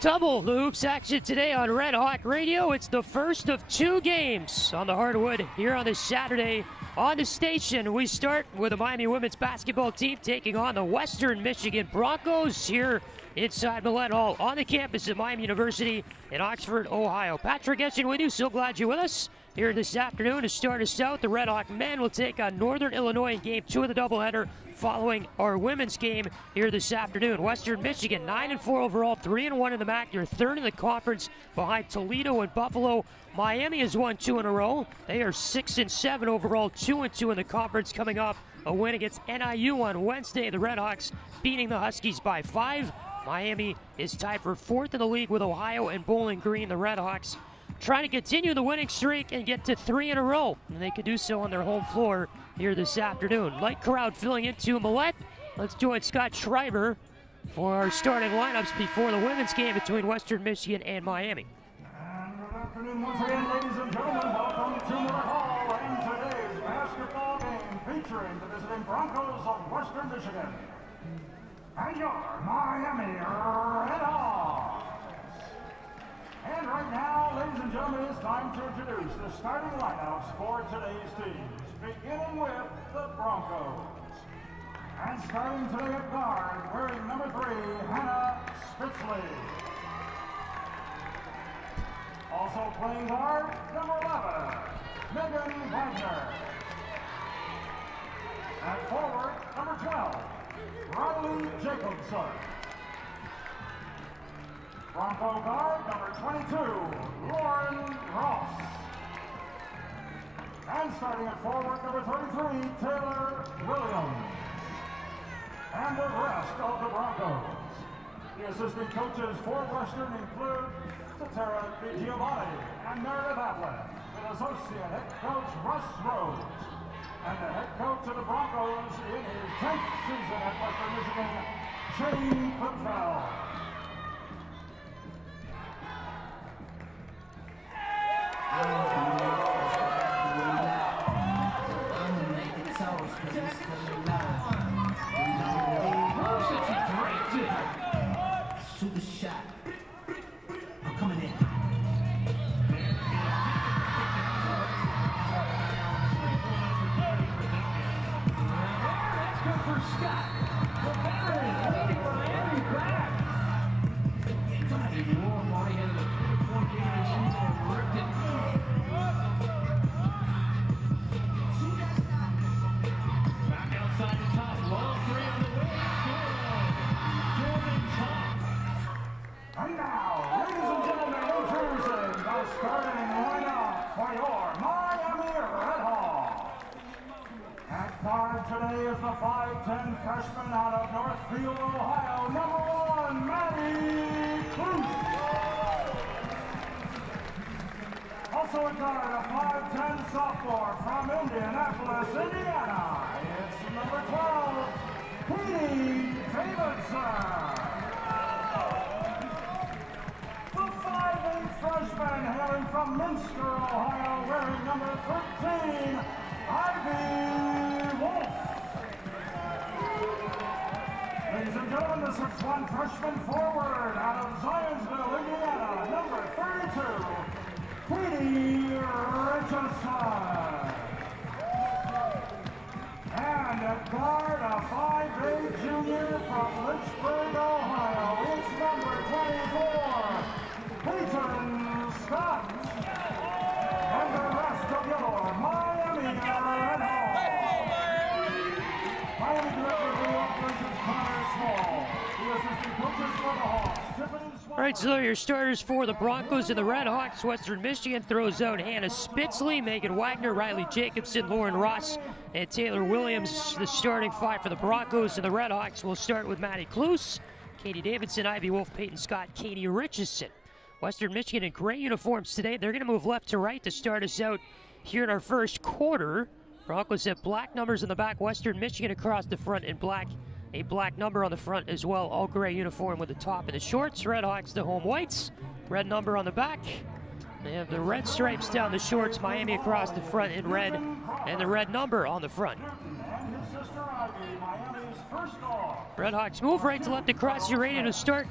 Double the hoops action today on Red Hawk Radio. It's the first of two games on the hardwood here on this Saturday on the station. We start with the Miami women's basketball team taking on the Western Michigan Broncos here inside Millett Hall on the campus of Miami University in Oxford, Ohio. Patrick Geshan with you. So glad you're with us here this afternoon. To start us out, the Red Hawk men will take on Northern Illinois in game 2 of the doubleheader following our women's game here this afternoon. Western Michigan 9-4 overall, 3-1 in the MAC. They're third in the conference behind Toledo and Buffalo. Miami has won 2 in a row. They are 6-7 overall, 2-2 in the conference, coming off a win against NIU on Wednesday. The Redhawks beating the Huskies by 5. Miami is tied for 4th in the league with Ohio and Bowling Green. The Redhawks trying to continue the winning streak and get to 3 in a row, and they could do so on their home floor here this afternoon. Light crowd filling into Millett. Let's join Scott Schreiber for our starting lineups before the women's game between Western Michigan and Miami. And good afternoon once again, ladies and gentlemen. Welcome to Millett Hall and today's basketball game featuring the visiting Broncos of Western Michigan and your Miami RedHawks. And right now, ladies and gentlemen, it's time to introduce the starting lineups for today's teams, beginning with the Broncos. And starting today at guard, wearing number 3, Hannah Spitzley. Also playing guard, number 11, Megan Wagner. At forward, number 12, Riley Jacobson. Bronco guard, number 22, Lauren Ross. And starting at forward, number 33, Taylor Williams. And the rest of the Broncos. The assistant coaches for Western include Tara Giovanni and Meredith Applin, with associate head coach Russ Rhodes. And the head coach of the Broncos in his 10th season at Western Michigan, Shane Clipfeld. Super shot. I'm coming in. That's good for Scott. The veteran leading Miami back. Miami had a 3-point game and she's ripped it. Back outside the top. Long 3 on the way. And now, ladies and gentlemen, introducing the starting lineup for your Miami RedHawks. At guard today is the 5'10" freshman out of Northfield, Ohio, number 1, Maddie Cruz. Also at guard, a 5'10" sophomore from Indianapolis, Indiana. It's number 12, Petey Davidson. Freshman hailing from Minster, Ohio, wearing number 13, Ivy Wolf. Ladies and gentlemen, the 6'1" freshman forward out of Zionsville, Indiana, number 32, Petey Richardson. And at guard, a 5'8" junior from Lynchburg, Ohio, it's number 24, Peyton Scott. And the rest of your Miami RedHawks. Miami Director of Operations Connor Small. The assistant coaches for the Hawks, Tiffany Small. All right, so your starters for the Broncos and the Redhawks. Western Michigan throws out Hannah Spitzley, Megan Wagner, Riley Jacobson, Lauren Ross, and Taylor Williams. The starting 5 for the Broncos and the Redhawks will start with Maddie Cluse, Katie Davidson, Ivy Wolf, Peyton Scott, Katie Richardson. Western Michigan in gray uniforms today. They're going to move left to right to start us out here in our first quarter. Broncos have black numbers in the back. Western Michigan across the front in black. A black number on the front as well. All gray uniform with the top and the shorts. Redhawks the home whites. Red number on the back. They have the red stripes down the shorts. Miami across the front in red. And the red number on the front. Redhawks move right to left across your radio to start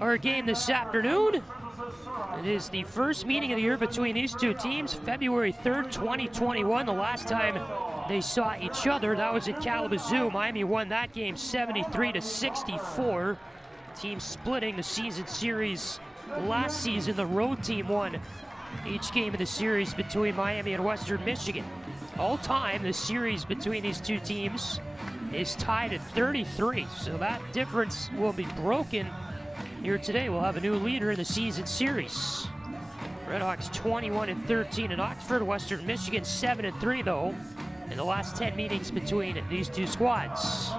our game this afternoon. It is the first meeting of the year between these two teams, February 3rd, 2021. The last time they saw each other, that was at Kalamazoo. Miami won that game 73-64. Team splitting the season series last season. The road team won each game of the series between Miami and Western Michigan. All time, the series between these two teams is tied at 33, so that difference will be broken here today. We'll have a new leader in the season series. RedHawks 21-13 in Oxford. Western Michigan 7-3 though in the last 10 meetings between these two squads.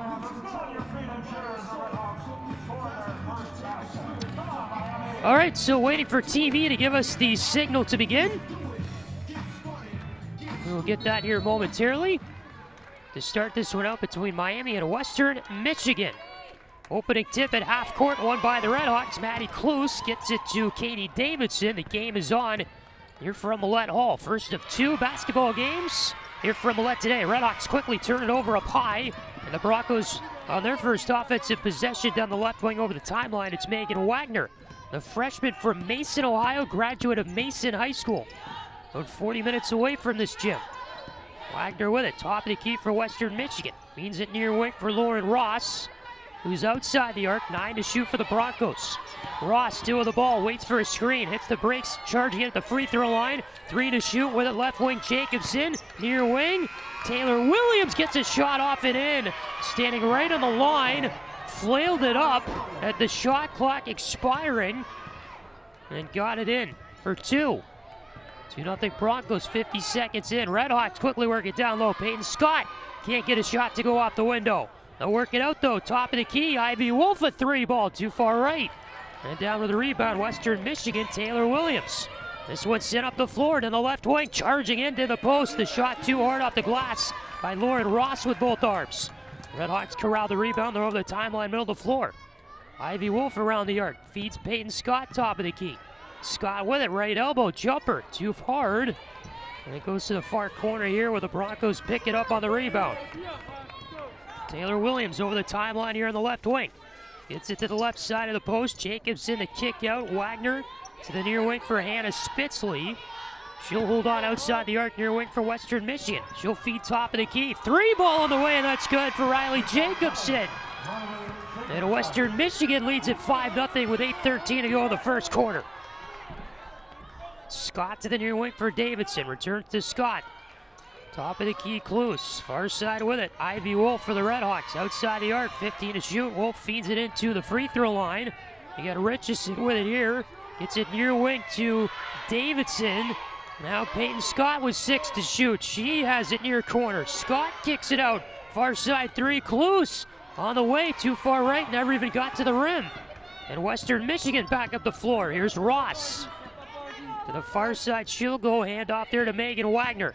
All right, so waiting for TV to give us the signal to begin. We'll get that here momentarily. To start this one out between Miami and Western Michigan. Opening tip at half court, won by the RedHawks. Maddie Kloos gets it to Katie Davidson. The game is on here from Millett Hall. First of two basketball games here from Millett today. RedHawks quickly turn it over up high. And the Broncos on their first offensive possession down the left wing over the timeline. It's Megan Wagner, the freshman from Mason, Ohio, graduate of Mason High School. About 40 minutes away from this gym. Wagner with it, top of the key for Western Michigan. Means it near wing for Lauren Ross, who's outside the arc, 9 to shoot for the Broncos. Ross still with the ball, waits for a screen, hits the brakes, charging in at the free throw line. 3 to shoot with it, left wing Jacobson, near wing. Taylor Williams gets a shot off and in. Standing right on the line, flailed it up at the shot clock expiring, and got it in for 2. 2-0 Broncos, 50 seconds in. RedHawks quickly work it down low. Peyton Scott can't get a shot to go off the window. They'll work it out though, top of the key. Ivy Wolf a 3 ball, too far right. And down with the rebound, Western Michigan, Taylor Williams. This one sent up the floor to the left wing, charging into the post. The shot too hard off the glass by Lauren Ross with both arms. RedHawks corral the rebound, they're over the timeline, middle of the floor. Ivy Wolf around the arc, feeds Peyton Scott, top of the key. Scott with it, right elbow, jumper, too hard. And it goes to the far corner here where the Broncos pick it up on the rebound. Taylor Williams over the timeline here on the left wing. Gets it to the left side of the post. Jacobson the kick out. Wagner to the near wing for Hannah Spitzley. She'll hold on outside the arc, near wing for Western Michigan. She'll feed top of the key. 3 ball on the way, and that's good for Riley Jacobson. And Western Michigan leads at 5-0 with 8:13 to go in the first quarter. Scott to the near wing for Davidson. Returns to Scott. Top of the key, Kloos. Far side with it. Ivy Wolf for the RedHawks. Outside the arc, 15 to shoot. Wolf feeds it into the free throw line. You got Richardson with it here. Gets it near wing to Davidson. Now Peyton Scott with 6 to shoot. She has it near corner. Scott kicks it out. Far side 3, Kloos on the way. Too far right, never even got to the rim. And Western Michigan back up the floor. Here's Ross. To the far side, she'll go, hand off there to Megan Wagner.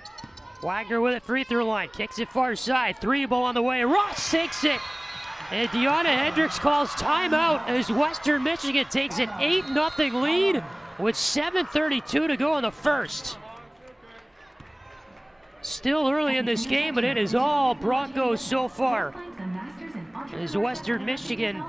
Wagner with it, free throw line, kicks it far side, 3 ball on the way, Ross sinks it! And Deanna Hendricks calls timeout as Western Michigan takes an 8-0 lead with 7:32 to go in the first. Still early in this game, but it is all Broncos so far. As Western Michigan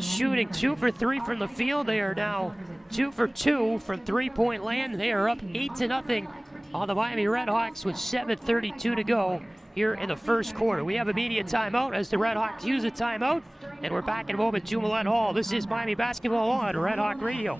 shooting 2 for 3 from the field, they are now 2 for 2 from three-point land. They are up 8-0 on the Miami RedHawks with 7:32 to go here in the first quarter. We have a media timeout as the RedHawks use a timeout, and we're back in a moment to Millett Hall. This is Miami basketball on RedHawk Radio.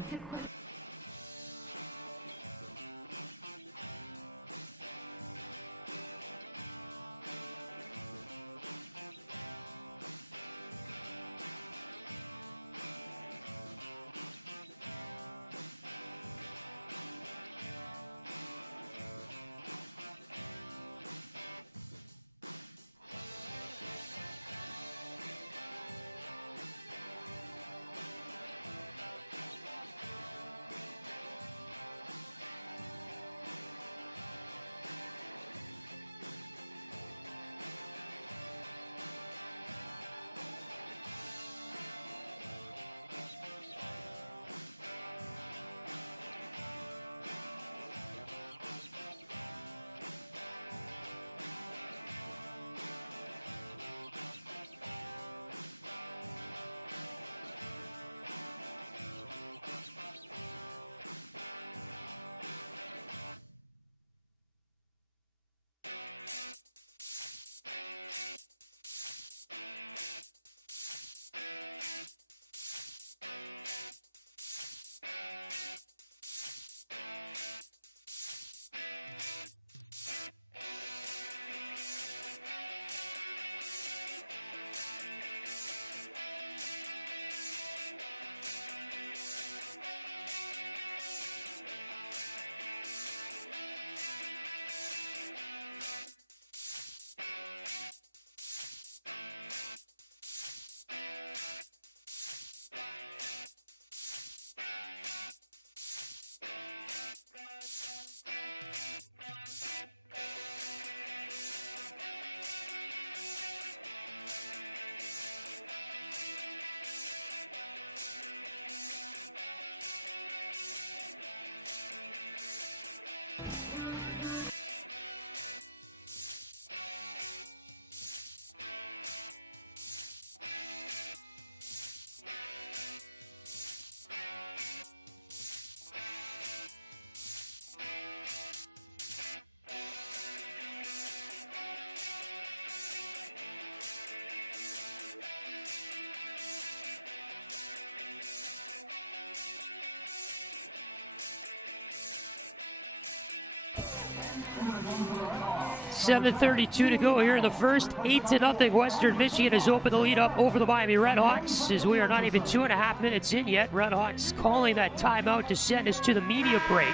7:32 to go here in the first. 8-0. Western Michigan has opened the lead up over the Miami RedHawks as we are not even 2.5 minutes in yet. RedHawks calling that timeout to send us to the media break.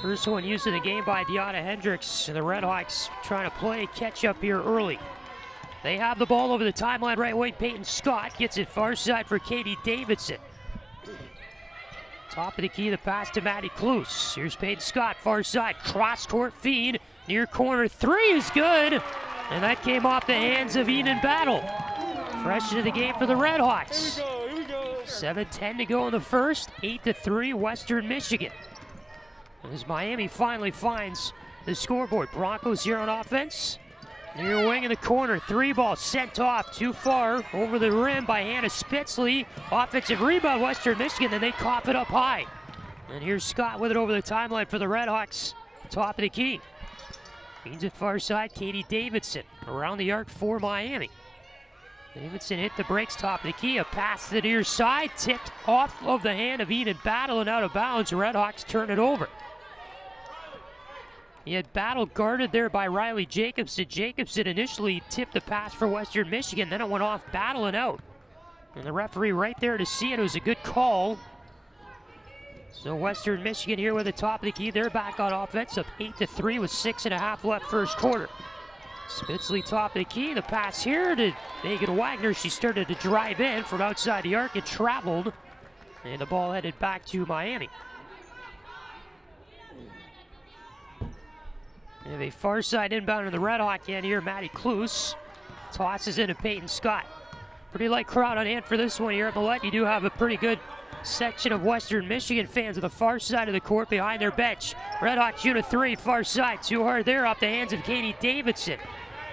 First one used in the game by Deanna Hendricks, and the RedHawks trying to play catch up here early. They have the ball over the timeline right wing. Peyton Scott gets it far side for Katie Davidson. Top of the key, the pass to Maddie Kloos. Here's Peyton Scott, far side, cross-court feed, near corner, three is good, and that came off the hands of Eden Battle. Fresh into the game for the RedHawks. 7:10 to go in the first, 8-3 Western Michigan. As Miami finally finds the scoreboard. Broncos here on offense. Near wing in the corner, three ball sent off too far over the rim by Hannah Spitzley. Offensive rebound, Western Michigan, then they cough it up high. And here's Scott with it over the timeline for the RedHawks. Top of the key. Feeds it far side, Katie Davidson around the arc for Miami. Davidson hit the brakes, top of the key. A pass to the near side, tipped off of the hand of Eden Battle and out of bounds. The RedHawks turn it over. He had Battle guarded there by Riley Jacobson. Jacobson initially tipped the pass for Western Michigan, then it went off Battle and out. And the referee right there to see it. It was a good call. So Western Michigan here with the top of the key. They're back on offense, up 8-3 with 6.5 left first quarter. Spitzley top of the key. The pass here to Megan Wagner. She started to drive in from outside the arc. It traveled, and the ball headed back to Miami. We have a far side inbound in the RedHawk end here. Maddie Kloos tosses into Peyton Scott. Pretty light crowd on hand for this one here at Millett. You do have a pretty good section of Western Michigan fans on the far side of the court behind their bench. RedHawks shoot a three, far side. Too hard there off the hands of Katie Davidson.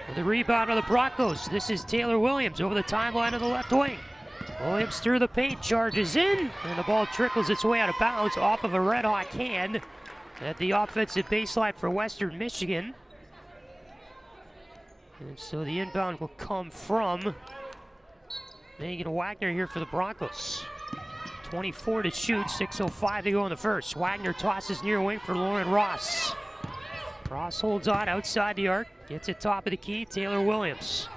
With the rebound of the Broncos, this is Taylor Williams over the timeline of the left wing. Williams through the paint, charges in, and the ball trickles its way out of bounds off of a RedHawk hand at the offensive baseline for Western Michigan. And so the inbound will come from Megan Wagner here for the Broncos. 24 to shoot, 6:05 to go in the first. Wagner tosses near wing for Lauren Ross. Ross holds on outside the arc, gets it top of the key, Taylor Williams.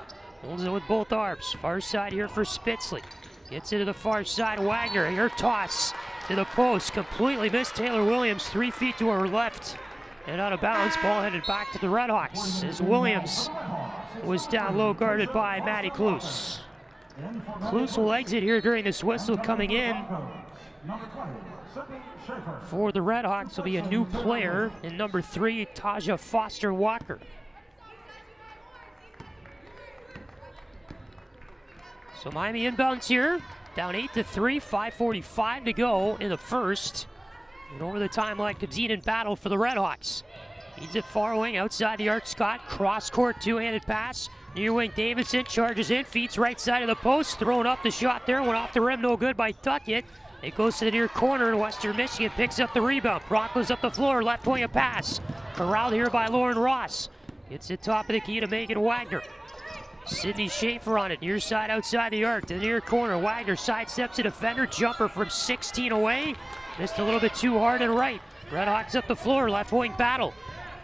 Holds it with both arms, far side here for Spitzley. Gets it to the far side, Wagner, her toss to the post, completely missed Taylor Williams, 3 feet to her left, and out of bounds, ball headed back to the RedHawks, as Williams was down low, guarded by Maddie Kloos. Kloos will exit here during this whistle. Coming in for the RedHawks will be a new player in number 3, Taja Foster-Walker. So Miami inbounds here, down 8-3, 5:45 to go in the first. And over the timeline comes Eden Battle for the RedHawks. Feeds it far wing, outside the arc, Scott, cross-court, two-handed pass. Near wing, Davidson charges in, feeds right side of the post, throwing up the shot there, went off the rim, no good by Duckett. It goes to the near corner, and Western Michigan picks up the rebound. Broncos up the floor, left wing a pass. Corralled here by Lauren Ross. Gets it top of the key to Megan Wagner. Sydney Schaefer on it, near side outside the arc to the near corner. Wagner sidesteps a defender, jumper from 16 away. Missed a little bit too hard and right. RedHawks up the floor, left wing Battle.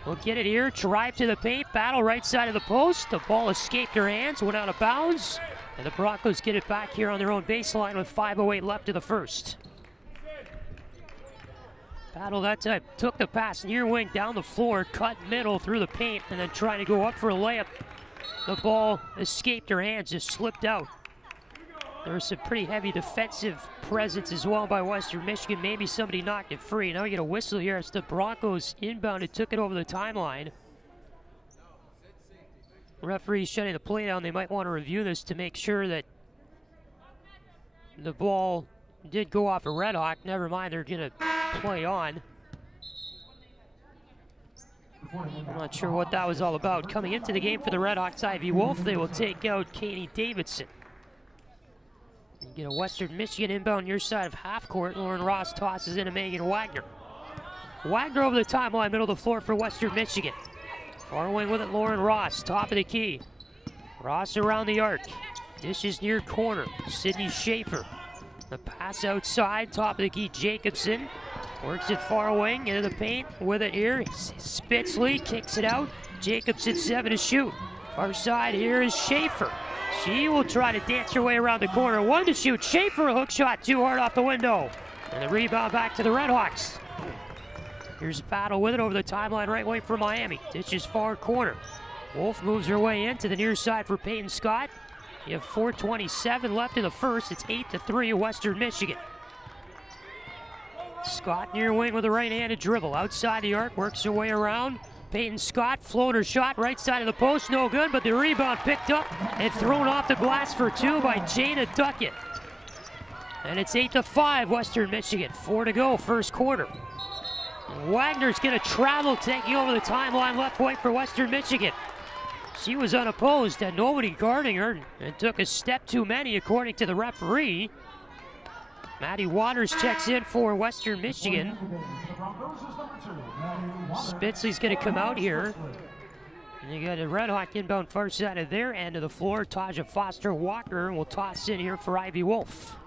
We'll get it here, drive to the paint, Battle right side of the post. The ball escaped her hands, went out of bounds. And the Broncos get it back here on their own baseline with 5:08 left in the first. Battle that time took the pass near wing down the floor, cut middle through the paint, and then trying to go up for a layup. The ball escaped her hands, just slipped out. There was some pretty heavy defensive presence as well by Western Michigan. Maybe somebody knocked it free. Now we get a whistle here. It's the Broncos inbound. It took it over the timeline. Referee's shutting the play down. They might want to review this to make sure that the ball did go off a RedHawk. Never mind, they're going to play on. I'm not sure what that was all about. Coming into the game for the RedHawks, Ivy Wolf, they will take out Katie Davidson. You get a Western Michigan inbound near side of half court. Lauren Ross tosses into Megan Wagner. Wagner over the timeline, middle of the floor for Western Michigan. Far wing with it, Lauren Ross, top of the key. Ross around the arc. Dishes near corner. Sydney Schaefer. The pass outside, top of the key, Jacobson. Works it far wing into the paint with it here. Spitzley kicks it out. Jacobson 7 to shoot. Far side here is Schaefer. She will try to dance her way around the corner. 1 to shoot. Schaefer, a hook shot, too hard off the window. And the rebound back to the RedHawks. Here's a battle with it over the timeline, right wing for Miami. Ditches far corner. Wolf moves her way into the near side for Peyton Scott. You have 4:27 left in the first. It's 8-3 Western Michigan. Scott near wing with a right-handed dribble. Outside the arc, works her way around. Peyton Scott, floater shot, right side of the post, no good, but the rebound picked up and thrown off the glass for 2 by Jada Duckett. And it's 8-5 Western Michigan. 4 to go, first quarter. Wagner's gonna travel, taking over the timeline left wing for Western Michigan. She was unopposed, had nobody guarding her, and took a step too many according to the referee. Maddie Waters checks in for Western Michigan. Spitzley's going to come out here. And you got a RedHawk inbound far side of their end of the floor. Taja Foster Walker will toss in here for Ivy Wolf.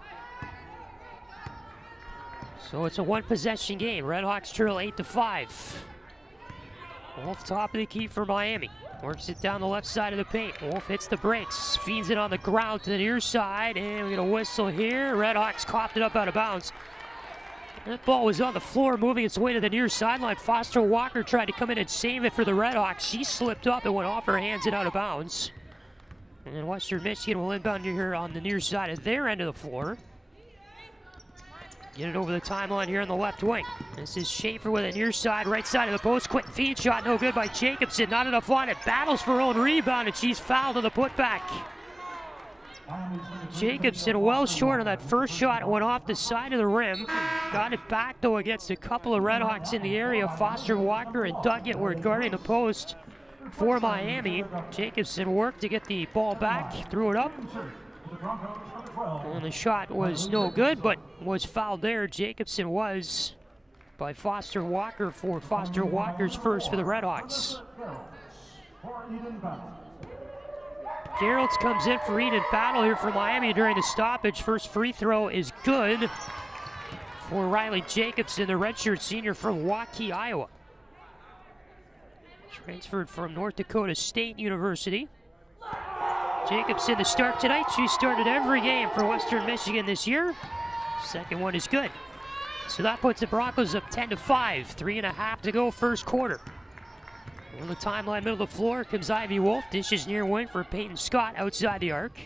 So it's a one-possession game. RedHawks trail 8-5. Wolf top of the key for Miami. Works it down the left side of the paint. Wolf hits the brakes, feeds it on the ground to the near side, and we get a whistle here. RedHawks coughed it up out of bounds. That ball was on the floor, moving its way to the near sideline. Foster Walker tried to come in and save it for the RedHawks. She slipped up and went off her hands and out of bounds. And then Western Michigan will inbound here on the near side of their end of the floor. Get it over the timeline here on the left wing. This is Schaefer with it near side, right side of the post. Quick feed shot, no good by Jacobson. Not enough on it. Battles for her own rebound, and she's fouled on the putback. Jacobson well short on that first shot. Went off the side of the rim. Got it back, though, against a couple of RedHawks in the area. Foster Walker and Duckett were guarding the post for Miami. Jacobson worked to get the ball back, threw it up. And the shot was no good, but was fouled there. Jacobson was by Foster Walker for Foster Walker's first for the RedHawks. Geralds comes in for Eden Battle here for Miami during the stoppage. First free throw is good for Riley Jacobson, the redshirt senior from Waukee, Iowa. Transferred from North Dakota State University. Jacobson to start tonight. She started every game for Western Michigan this year. Second one is good. So that puts the Broncos up 10-5. 3.5 to go first quarter. On the timeline, middle of the floor, comes Ivy Wolf. Dishes near wing for Peyton Scott outside the arc.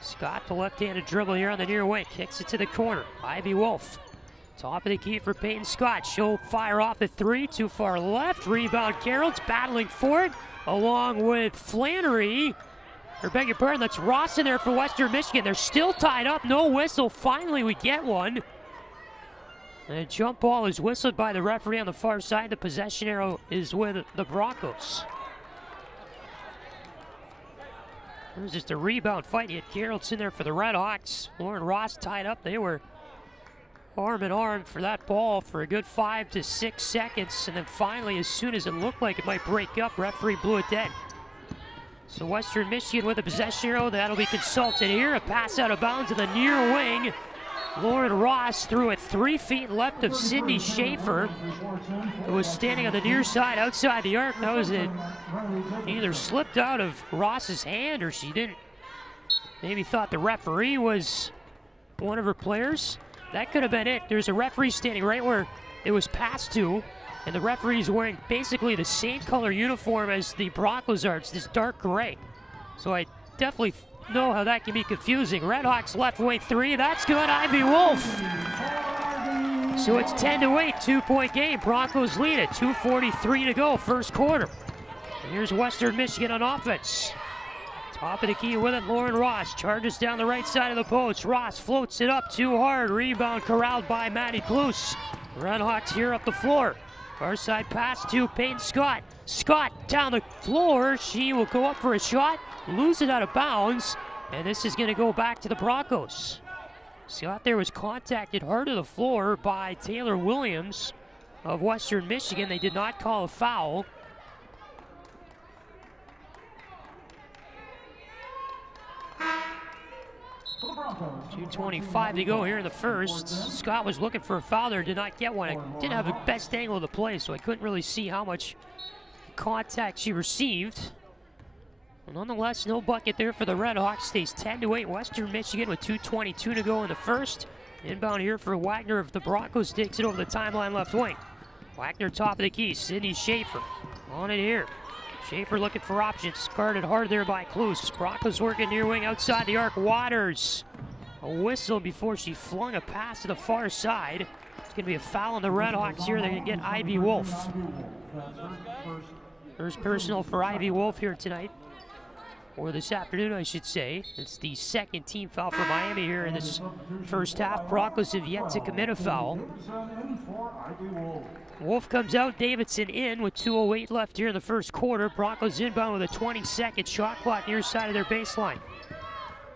Scott, the left-handed dribble here on the near wing. Kicks it to the corner. Ivy Wolf. Top of the key for Peyton Scott. She'll fire off the 3. Too far left. Rebound Geralds battling for it along with Flannery. Or beg your pardon, that's Ross in there for Western Michigan. They're still tied up, no whistle. Finally we get one. And a jump ball is whistled by the referee on the far side. The possession arrow is with the Broncos. It was just a rebound fight. You had Geralds in there for the RedHawks. Lauren Ross tied up. They were arm in arm for that ball for a good 5 to 6 seconds. And then finally, as soon as it looked like it might break up, referee blew it dead. So Western Michigan with a possession arrow. That'll be consulted here. A pass out of bounds in the near wing. Lauren Ross threw it 3 feet left of Sydney Schaefer, who was standing on the near side outside the arc. That was it. Either slipped out of Ross's hand or she didn't. Maybe thought the referee was one of her players. That could have been it. There's a referee standing right where it was passed to. And the referee's wearing basically the same color uniform as the Broncos are. It's this dark gray. So I definitely know how that can be confusing. RedHawks left wing 3. That's good. Ivy Wolf. So it's 10-8, 2-point game. Broncos lead it. 2:43 to go, first quarter. And here's Western Michigan on offense. Top of the key with it, Lauren Ross. Charges down the right side of the post. Ross floats it up too hard. Rebound corralled by Maddie Kloos. RedHawks here up the floor. Far side pass to Peyton Scott. Scott down the floor. She will go up for a shot, lose it out of bounds, and this is going to go back to the Broncos. Scott there was contacted hard to the floor by Taylor Williams of Western Michigan. They did not call a foul. .225 to go here in the first. Scott was looking for a foul there, did not get one. I didn't have the best angle of the play, so I couldn't really see how much contact she received. Well, nonetheless, no bucket there for the RedHawks. Stays 10-8 Western Michigan with 2:22 to go in the first. Inbound here for Wagner of the Broncos. Takes it over the timeline left wing. Wagner top of the key. Sydney Schaefer on it here. Schaefer looking for options. Guarded hard there by Klus. Broncos working near wing outside the arc. Waters. A whistle before she flung a pass to the far side. It's going to be a foul on the RedHawks here. They're going to get Ivy Wolf. First personal for Ivy Wolf here tonight. Or this afternoon, I should say. It's the second team foul for Miami here in this first half. Broncos have yet to commit a foul. Wolf comes out, Davidson in with 2:08 left here in the first quarter. Broncos inbound with a 20-second shot clock near side of their baseline.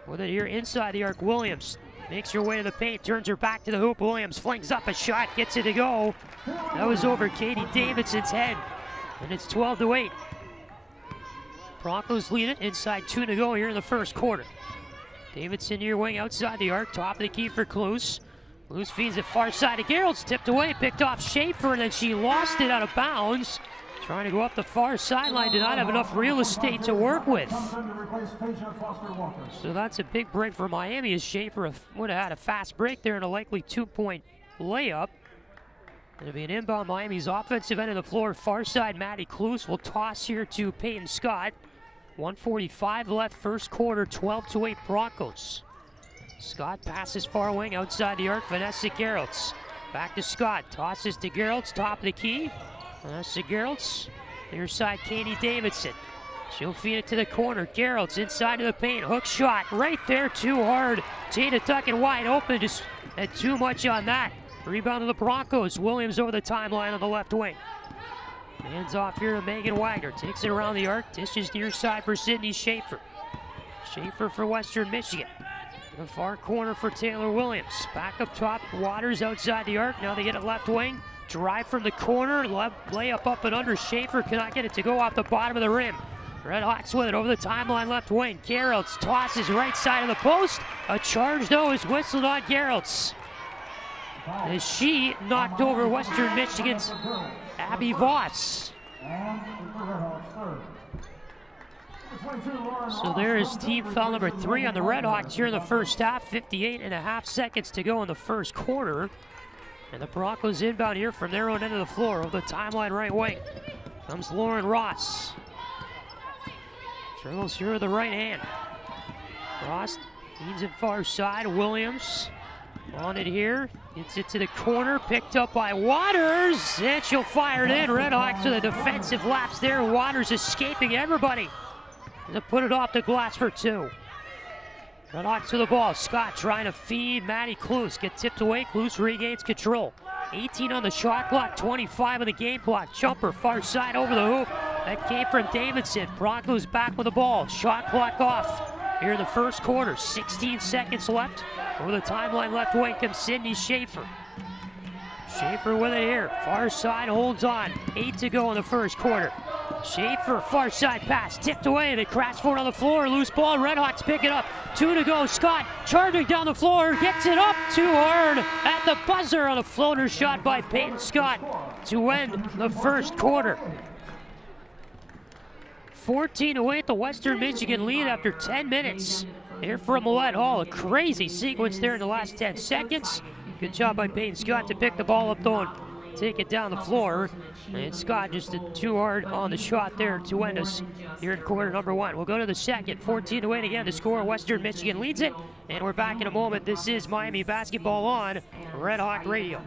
With it here inside the arc, Williams makes her way to the paint, turns her back to the hoop. Williams flings up a shot, gets it to go. That was over Katie Davidson's head, and it's 12-8. Broncos lead it, inside 2 to go here in the first quarter. Davidson near wing outside the arc, top of the key for Klus. Klus feeds it far side to Gerald's, tipped away, picked off Schaefer, and then she lost it out of bounds. Trying to go up the far sideline, did not have enough real estate to work with. So that's a big break for Miami, as Schaefer would have had a fast break there and a likely 2-point layup. It'll be an inbound Miami's offensive end of the floor. Far side, Maddie Klus will toss here to Peyton Scott. 1:45 left, first quarter, 12-8 Broncos. Scott passes far wing outside the arc, Vanessa Geralds. Back to Scott, tosses to Geralds, top of the key. Vanessa Geralds, near side, Katie Davidson. She'll feed it to the corner. Geralds inside of the paint, hook shot right there, too hard. Tina Tucken wide open, just had too much on that. Rebound to the Broncos. Williams over the timeline on the left wing. Hands off here to Megan Wagner. Takes it around the arc. Dishes near side for Sydney Schaefer. Schaefer for Western Michigan. The far corner for Taylor Williams. Back up top. Waters outside the arc. Now they get it left wing. Drive from the corner. Layup up and under. Schaefer cannot get it to go off the bottom of the rim. RedHawks with it over the timeline left wing. Geralds tosses right side of the post. A charge though is whistled on Geralds, as she knocked over Western Michigan's Abby Voss. So there is team foul number 3 on the RedHawks here in the first half. 58.5 seconds to go in the first quarter. And the Broncos inbound here from their own end of the floor over the timeline right wing. Comes Lauren Ross. Dribbles here with the right hand. Ross leads it far side. Williams on it here. Gets it to the corner, picked up by Waters, and she'll fire it in. RedHawks with a defensive lapse there. Waters escaping everybody to put it off the glass for 2. RedHawks with the ball. Scott trying to feed Maddie Klus. Get tipped away. Klus regains control. 18 on the shot clock, 25 on the game clock. Jumper far side over the hoop. That came from Davidson. Broncos back with the ball. Shot clock off here in the first quarter. 16 seconds left. Over the timeline left wing comes Sydney Schaefer. Schaefer with it here. Far side holds on. 8 to go in the first quarter. Schaefer, far side pass, tipped away. They crash forward on the floor. Loose ball. RedHawks pick it up. 2 to go. Scott charging down the floor. Gets it up too hard at the buzzer on a floater shot by Peyton Scott to end the first quarter. 14-8, the Western Michigan lead after 10 minutes. Here from Millett Hall, a crazy sequence there in the last 10 seconds. Good job by Peyton Scott to pick the ball up though and take it down the floor. And Scott just did too hard on the shot there to end us here in quarter number 1. We'll go to the second. 14-8 again to score. Western Michigan leads it. And we're back in a moment. This is Miami basketball on Red Hawk Radio.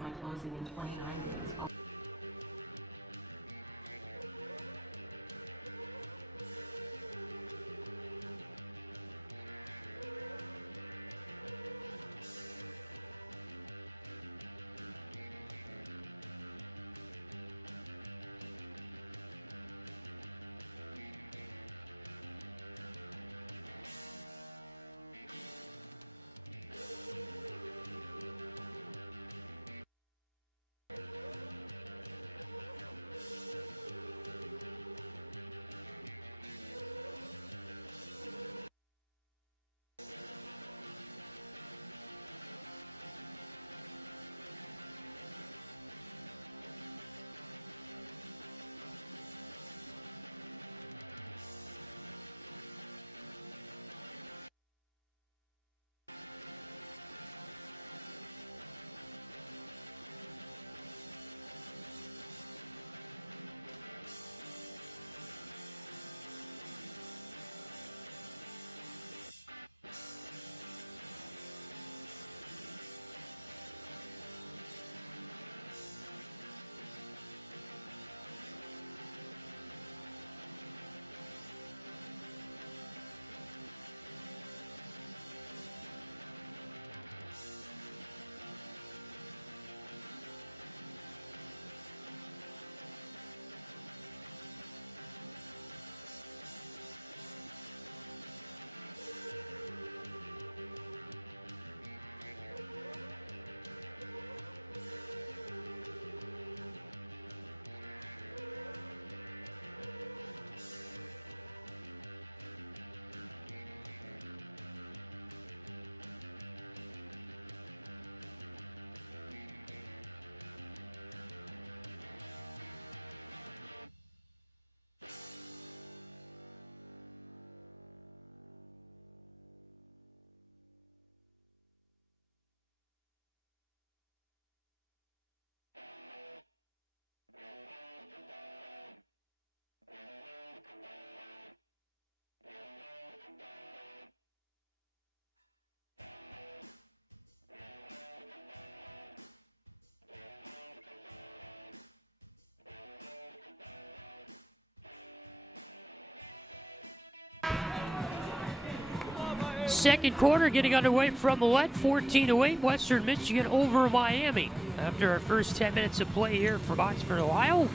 Second quarter getting underway from Millett, 14-8, Western Michigan over Miami. After our first 10 minutes of play here from Oxford, Ohio.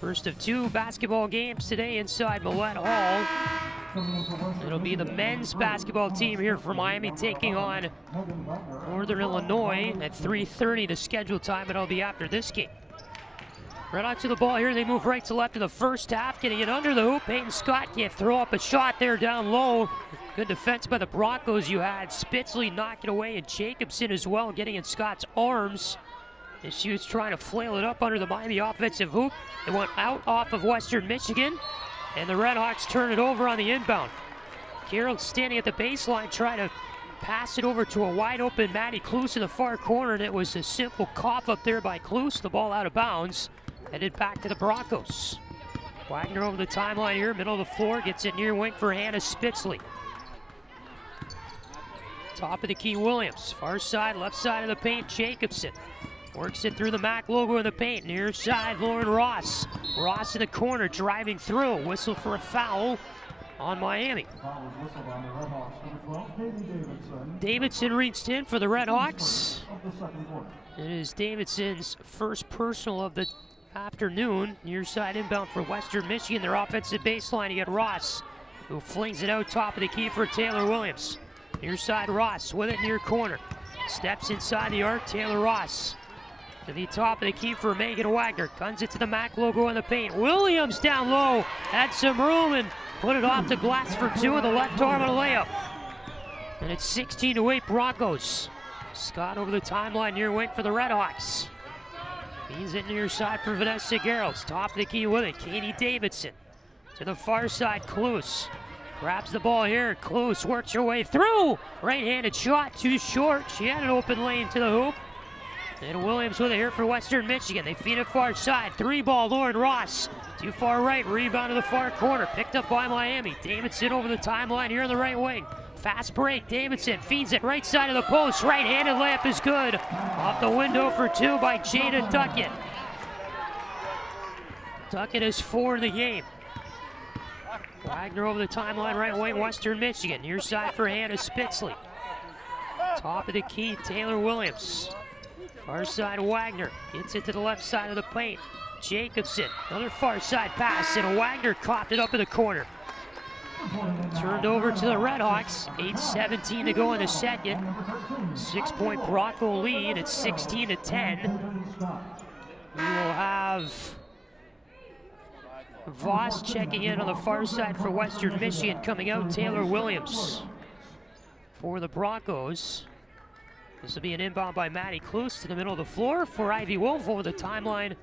First of two basketball games today inside Millett Hall. It'll be the men's basketball team here for Miami taking on Northern Illinois at 3:30 the scheduled time, and it'll be after this game. RedHawks to the ball here. They move right to left in the first half, getting it under the hoop. Peyton Scott can't throw up a shot there down low. Good defense by the Broncos. You had Spitzley knock it away, and Jacobson as well, getting in Scott's arms. As she was trying to flail it up under the Miami offensive hoop. It went out off of Western Michigan, and the RedHawks turn it over on the inbound. Carroll standing at the baseline trying to pass it over to a wide open Matty Kloos in the far corner, and it was a simple cough up there by Kloos. The ball out of bounds, headed back to the Broncos. Wagner over the timeline here, middle of the floor, gets it near wing for Hannah Spitzley. Top of the key, Williams. Far side, left side of the paint, Jacobson. Works it through the MAC logo in the paint. Near side, Lauren Ross. Ross in the corner, driving through. Whistle for a foul on Miami. Davidson reached in for the RedHawks. It is Davidson's first personal of the afternoon. Near side inbound for Western Michigan. Their offensive baseline, you get Ross, who flings it out top of the key for Taylor Williams. Near side, Ross with it near corner. Steps inside the arc, Taylor Ross. To the top of the key for Megan Wagner. Guns it to the MAC logo in the paint. Williams down low. Had some room and put it off the glass for two with the left arm on a layup. And it's 16-8 Broncos. Scott over the timeline near wing for the RedHawks. Feeds it near side for Vanessa Garrels. Top of the key with it. Katie Davidson. To the far side, Kloos. Grabs the ball here. Kloos works her way through. Right-handed shot, too short. She had an open lane to the hoop. And Williams with it here for Western Michigan. They feed it far side. Three ball, Lauren Ross. Too far right, rebound to the far corner. Picked up by Miami. Davidson over the timeline here on the right wing. Fast break, Davidson feeds it right side of the post. Right-handed layup is good. Off the window for two by Jada Duckett. Duckett has 4 in the game. Wagner over the timeline, right wing, Western Michigan. Near side for Hannah Spitzley. Top of the key, Taylor Williams. Far side, Wagner gets it to the left side of the paint. Jacobson, another far side pass, and Wagner coughed it up in the corner. Turned over to the RedHawks. 8:17 to go in the second. 6-point Bronco lead. It's 16-10. We will have Voss checking in on the far side for Western Michigan. Coming out, Taylor Williams for the Broncos. This will be an inbound by Matty Kloos to the middle of the floor for Ivy Wolf over the timeline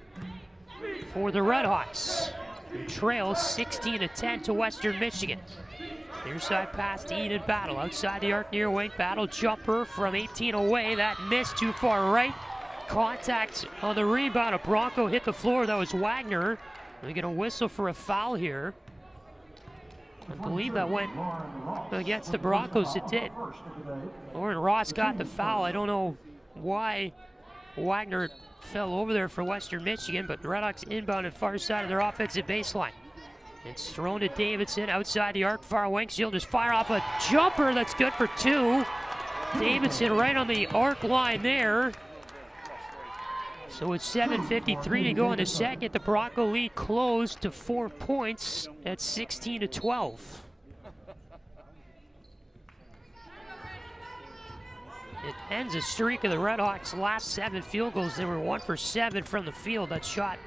for the RedHawks. They trail 16-10 to Western Michigan. Near side pass to Eden Battle. Outside the arc near wing. Battle jumper from 18 away. That missed too far right. Contact on the rebound. A Bronco hit the floor. That was Wagner. We get a whistle for a foul here. I believe that went against the Broncos. It did. Lauren Ross got the foul. I don't know why Wagner fell over there for Western Michigan, but the RedHawks inbounded far side of their offensive baseline. It's thrown to Davidson outside the arc, far wing. She'll just fire off a jumper that's good for two. Davidson right on the arc line there. So it's 7:53 to go in the second. The Bronco lead closed to 4 points at 16-12. It ends a streak of the RedHawks' last 7 field goals. They were 1 for 7 from the field. That shot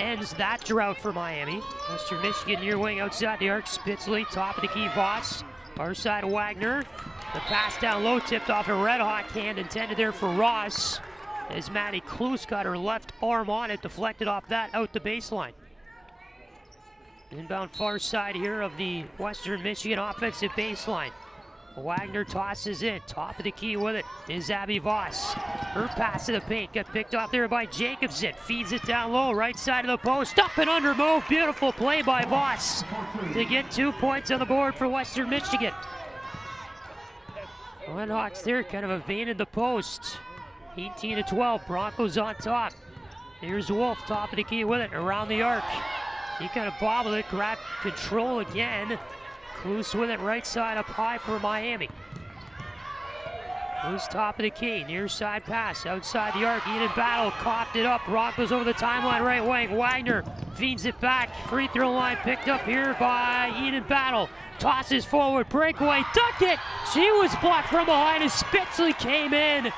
ends that drought for Miami. Western Michigan near wing outside the arc. Spitzley, top of the key, Voss. Far side, Wagner. The pass down low, tipped off a RedHawk hand, intended there for Ross. As Matty Kloos got her left arm on it, deflected off that, out the baseline. Inbound far side here of the Western Michigan offensive baseline. Wagner tosses in, top of the key with it is Abby Voss. Her pass to the paint got picked off there by Jacobson. Feeds it down low, right side of the post, up and under move. Beautiful play by Voss to get 2 points on the board for Western Michigan. RedHawks there kind of evaded the post. 18-12, Broncos on top. Here's Wolf, top of the key with it, around the arc. He kind of bobbled it, grabbed control again. Loose with it, right side up high for Miami. Loose top of the key, near side pass, outside the arc, Eden Battle, coughed it up, Broncos over the timeline, right wing, Wagner feeds it back, free throw line picked up here by Eden Battle, tosses forward, breakaway, dunk it! She was blocked from behind as Spitzley came in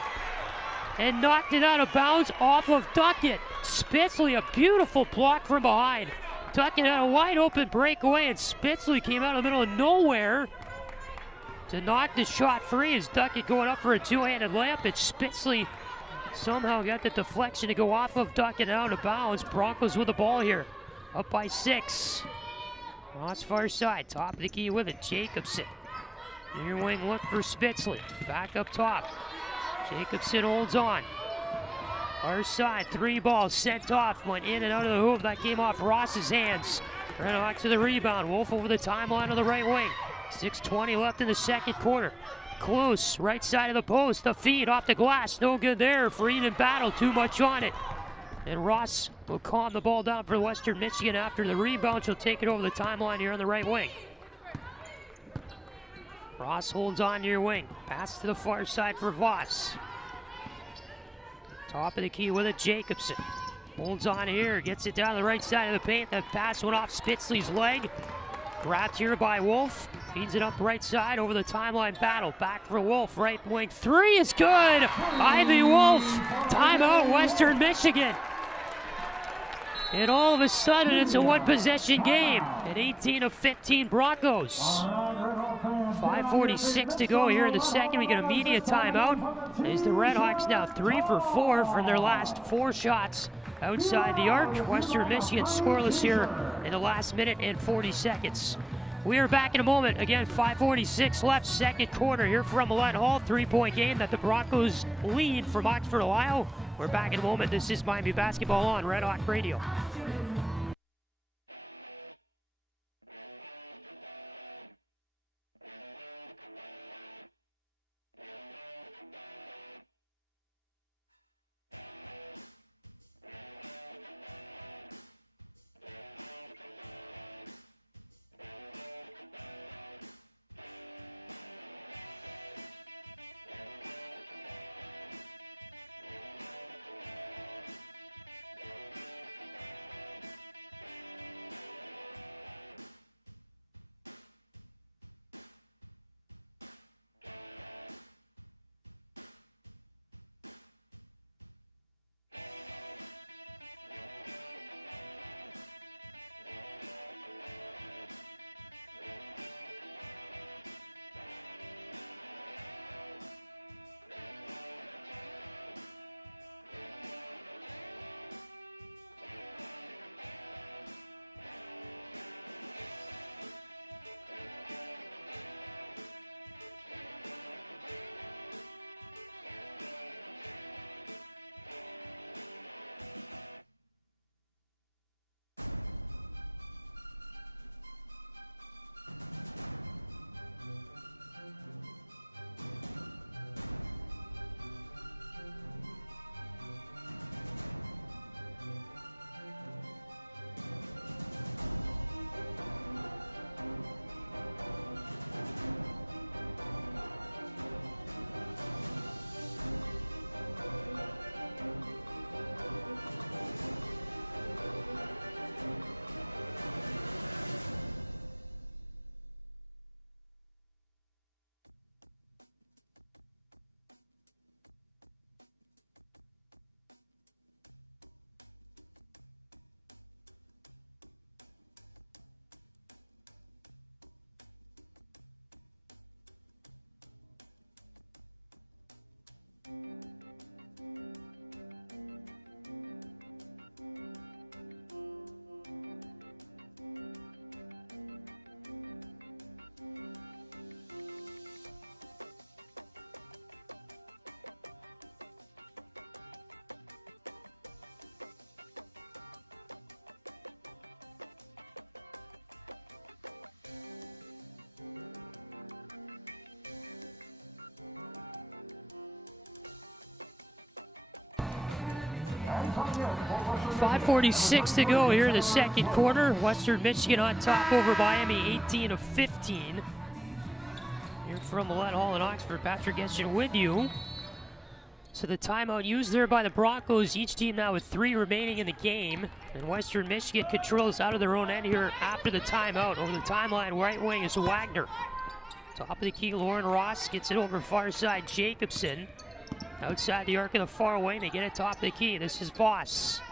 and knocked it out of bounds off of Duckett. Spitzley, a beautiful block from behind. Duckett had a wide open breakaway and Spitzley came out of the middle of nowhere to knock the shot free as Duckett going up for a two-handed layup, and Spitzley somehow got the deflection to go off of Duckett and out of bounds. Broncos with the ball here, up by 6. Ross far side, top of the key with it, Jacobson. Near wing look for Spitzley, back up top. Jacobson holds on. Far side, 3 balls sent off, went in and out of the hoop. That came off Ross's hands. RedHawks to the rebound, Wolf over the timeline of the right wing. 6:20 left in the second quarter. Close, right side of the post, the feed off the glass, no good there for Eden Battle, too much on it. And Ross will calm the ball down for Western Michigan after the rebound. She'll take it over the timeline here on the right wing. Ross holds on near wing, pass to the far side for Voss. Top of the key with it, Jacobson. Holds on here, gets it down the right side of the paint. That pass went off Spitzley's leg. Grabbed here by Wolf. Feeds it up right side over the timeline. Battle. Back for Wolf. Right wing. 3 is good. Ivy Wolf. Timeout Western Michigan. And all of a sudden it's a one-possession game. At 18 of 15 Broncos. 5:46 to go here in the second. We get a media timeout. As the RedHawks now 3 for 4 from their last 4 shots outside the arc. Western Michigan scoreless here in the last minute and 40 seconds. We are back in a moment. Again, 5:46 left, second quarter here from Millett Hall. 3-point game that the Broncos lead from Oxford, Ohio. We're back in a moment. This is Miami Basketball on RedHawk Radio. 5:46 to go here in the second quarter. Western Michigan on top over Miami 18-15. Here from Millett Hall in Oxford, Patrick Geshan with you. So the timeout used there by the Broncos, each team now with 3 remaining in the game. And Western Michigan controls out of their own end here after the timeout. Over the timeline, right wing is Wagner. Top of the key, Lauren Ross gets it over far side, Jacobson. Outside the arc of the far wing, they get it top of the key. This is Voss.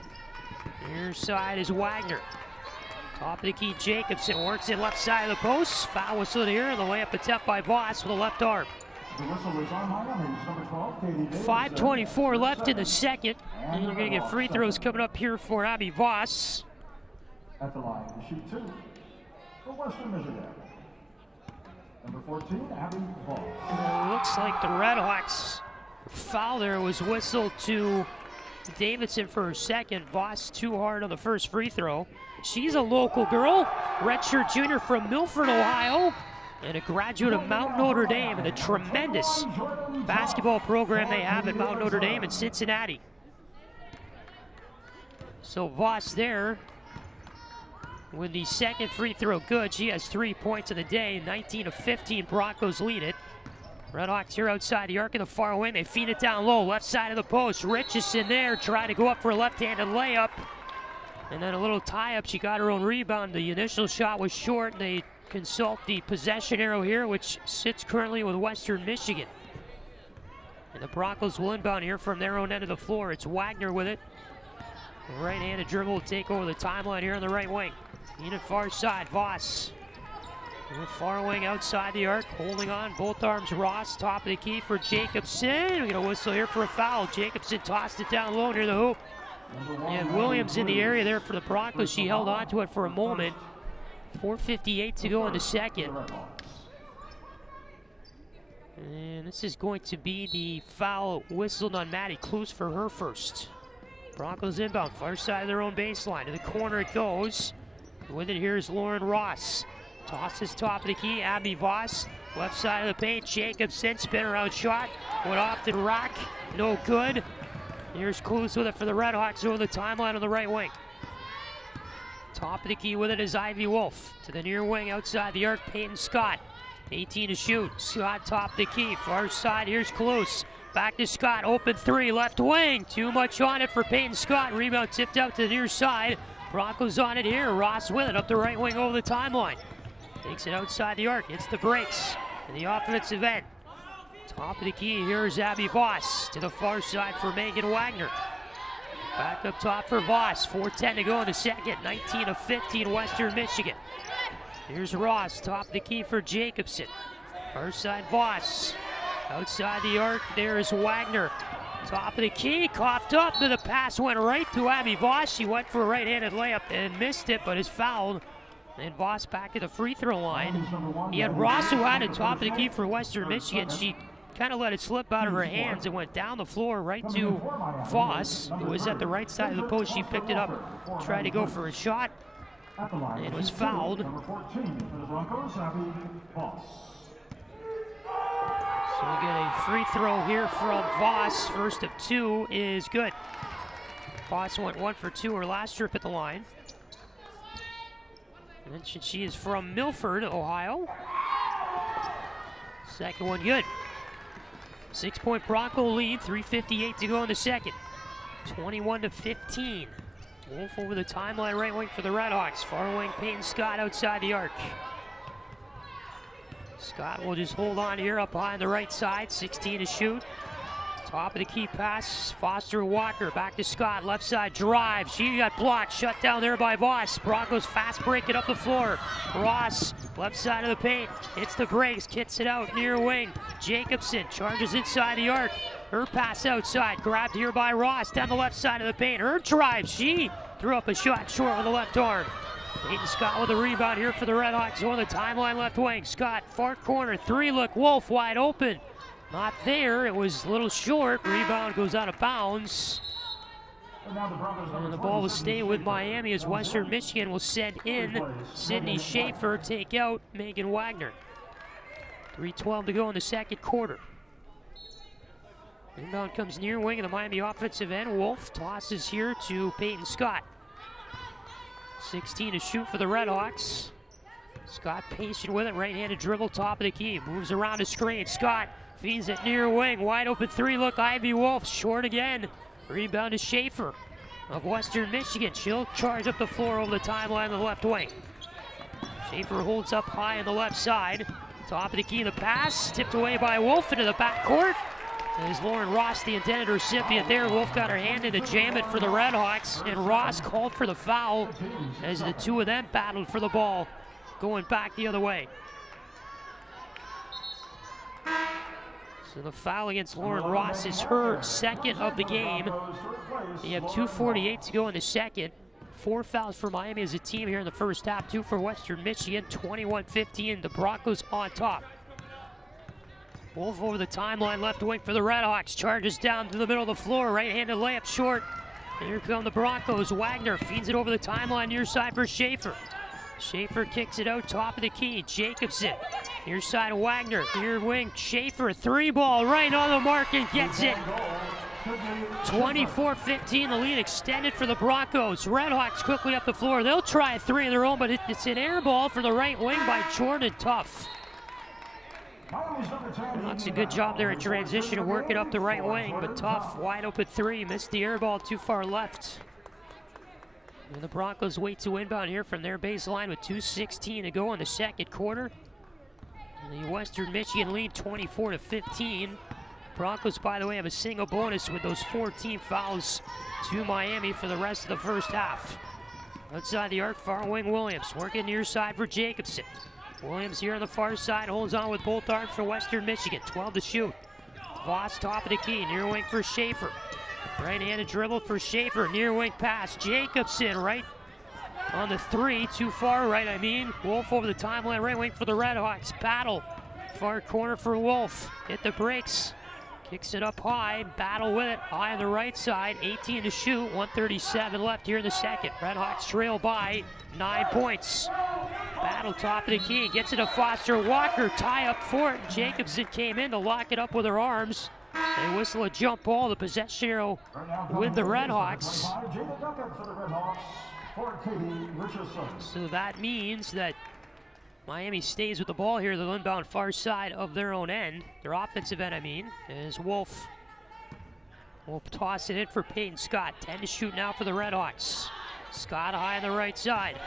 Near side is Wagner. Top of the key, Jacobson works it left side of the post. Foul whistle here, and the layup attempt by Voss with a left arm. 5:24 left in the second. And you're going to get free throws coming up here for Abby Voss. At the line to shoot 2 for Western Michigan. Number 14, Abby Voss. Looks like the RedHawks foul there was whistled to Davidson for her second. Voss too hard on the first free throw. She's a local girl, redshirt junior from Milford, Ohio, and a graduate of Mount Notre Dame, and a tremendous basketball program they have at Mount Notre Dame in Cincinnati. So Voss there with the second free throw good. She has 3 points of the day. 19-15, Broncos lead it. RedHawks here outside the arc in the far wing. They feed it down low, left side of the post. Richardson there trying to go up for a left-handed layup. And then a little tie-up. She got her own rebound. The initial shot was short. They consult the possession arrow here, which sits currently with Western Michigan. And the Broncos will inbound here from their own end of the floor. It's Wagner with it. Right-handed dribble will take over the timeline here on the right wing. In it far side, Voss. The far wing outside the arc, holding on, both arms. Ross, top of the key for Jacobson. We got a whistle here for a foul. Jacobson tossed it down low near the hoop. And Williams in the area there for the Broncos. She held on to it for a moment. 4:58 to go in the second. And this is going to be the foul whistled on Maddie Cluse for her first. Broncos inbound, far side of their own baseline. To the corner it goes. With it here is Lauren Ross. Tosses top of the key, Abby Voss. Left side of the paint, Jacobson, spin around shot. Went off the rack, no good. Here's Cluse with it for the RedHawks over the timeline on the right wing. Top of the key with it is Ivy Wolf. To the near wing outside the arc, Peyton Scott. 18 to shoot. Scott top of the key. Far side, here's Cluse. Back to Scott, open 3, left wing. Too much on it for Peyton Scott. Rebound tipped out to the near side. Broncos on it here. Ross with it up the right wing over the timeline. Takes it outside the arc, hits the brakes in the offensive end. Top of the key, here's Abby Voss to the far side for Megan Wagner. Back up top for Voss, 4:10 to go in the second, 19-15 Western Michigan. Here's Ross, top of the key for Jacobson. Far side Voss, outside the arc, there is Wagner. Top of the key, coughed up, but the pass went right to Abby Voss. She went for a right-handed layup and missed it, but is fouled. And Voss back at the free throw line. He had Ross who had it top of the key for Western Michigan. She kind of let it slip out of her hands and went down the floor right to Voss, who was at the right side of the post. She picked it up, tried to go for a shot, and was fouled. So we get a free throw here from Voss. First of 2 is good. Voss went 1 for 2 her last trip at the line. I mentioned she is from Milford, Ohio. Second one good. 6-point Bronco lead, 3:58 to go in the second. 21-15. Wolf over the timeline, right wing for the RedHawks. Far wing, Peyton Scott outside the arc. Scott will just hold on here up high on the right side, 16 to shoot. Top of the key pass, Foster Walker, back to Scott, left side drive. She got blocked, shut down there by Voss. Broncos fast break it up the floor. Ross, left side of the paint, hits the brakes, kicks it out near wing. Jacobson charges inside the arc. Her pass outside, grabbed here by Ross, down the left side of the paint. Her drive, she threw up a shot short with the left arm. Peyton Scott with a rebound here for the RedHawks on the timeline left wing. Scott, far corner, 3 look, Wolf wide open. Not there, it was a little short. Rebound goes out of bounds. And the ball will stay with Miami as Western Michigan will send in Sydney Schaefer, take out Megan Wagner. 3:12 to go in the second quarter. Inbound comes near wing of the Miami offensive end. Wolf tosses here to Peyton Scott. 16 to shoot for the RedHawks. Scott patient with it, right-handed dribble, top of the key. Moves around a screen. Scott feeds it near wing. Wide open three look. Ivy Wolf short again. Rebound to Schaefer of Western Michigan. She'll charge up the floor over the timeline of the left wing. Schaefer holds up high on the left side. Top of the key, the pass. Tipped away by Wolf into the backcourt. As Lauren Ross, the intended recipient there. Wolf got her hand in to jam it for the RedHawks. And Ross called for the foul as the two of them battled for the ball. Going back the other way. So the foul against Lauren Ross is her second of the game. They have 2:48 to go in the second. 4 fouls for Miami as a team here in the first half. 2 for Western Michigan. 21-15. The Broncos on top. Wolf over the timeline, left wing for the RedHawks. Charges down to the middle of the floor. Right-handed layup short. And here come the Broncos. Wagner feeds it over the timeline near side for Schaefer. Schaefer kicks it out, top of the key. Jacobson, near side of Wagner. Near wing, Schaefer, 3-ball right on the mark and gets it. 24-15, the lead extended for the Broncos. RedHawks quickly up the floor. They'll try a 3 of their own, but it's an air ball for the right wing by Jordan Tuff. That's a good job there in transition to work it up the right wing, but Tuff, wide open 3, missed the air ball too far left. And the Broncos wait to inbound here from their baseline with 2:16 to go in the second quarter. And the Western Michigan lead 24-15. Broncos, by the way, have a single bonus with those 14 fouls to Miami for the rest of the first half. Outside the arc, far wing Williams, working near side for Jacobson. Williams here on the far side, holds on with both arms for Western Michigan. 12 to shoot. Voss, top of the key, near wing for Schaefer. Right-handed dribble for Schaefer, near wing pass. Jacobson right on the 3, too far right, I mean. Wolf over the timeline, right wing for the RedHawks. Battle, far corner for Wolf. Hit the brakes, kicks it up high, battle with it, high on the right side. 18 to shoot, 1:37 left here in the second. RedHawks trail by 9 points. Battle top of the key, gets it to Foster Walker, tie up for it. Jacobson came in to lock it up with her arms. They whistle a jump ball, the possession arrow with the RedHawks. So that means that Miami stays with the ball here. They'll inbound far side of their own end, their offensive end, I mean, as Wolf will toss it in for Peyton Scott. 10 to shoot now for the RedHawks. Scott high on the right side.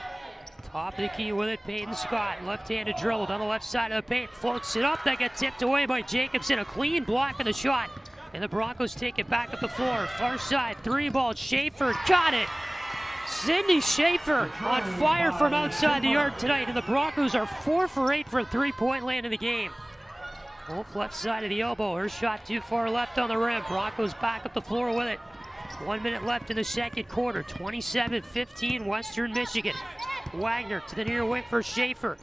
Top of the key with it, Peyton Scott. Left-handed dribble down the left side of the paint. Floats it up, that got tipped away by Jacobson. A clean block of the shot. And the Broncos take it back up the floor. Far side, 3-ball, Schaefer got it. Sydney Schaefer on fire from outside the arc tonight. And the Broncos are 4 for 8 for a 3-point land in the game. Wolf left side of the elbow. Her shot too far left on the rim. Broncos back up the floor with it. 1 minute left in the second quarter. 27-15 Western Michigan. Wagner to the near wing for Schaefer.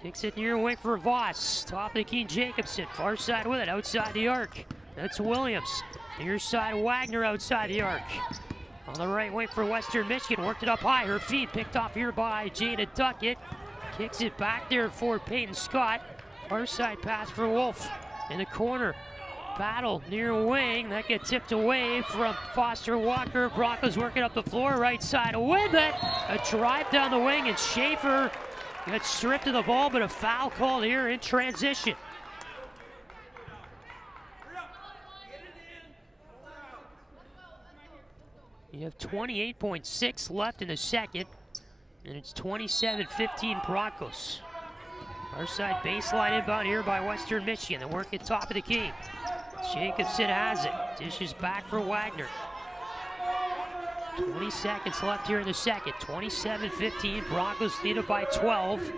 Kicks it near wing for Voss. Top of the key, Jacobson. Far side with it, outside the arc. That's Williams. Near side, Wagner outside the arc. On the right wing for Western Michigan. Worked it up high. Her feet picked off here by Jada Duckett. Kicks it back there for Peyton Scott. Far side pass for Wolf. In the corner. Battle near wing. That gets tipped away from Foster Walker. Broncos working up the floor. Right side with it. A drive down the wing, and Schaefer got stripped of the ball, but a foul called here in transition. You have 28.6 left in the second, and it's 27-15 Broncos. Our side baseline inbound here by Western Michigan. They work at top of the key. Jacobson has it. Dishes back for Wagner. 20 seconds left here in the second. 27-15. Broncos lead it by 12.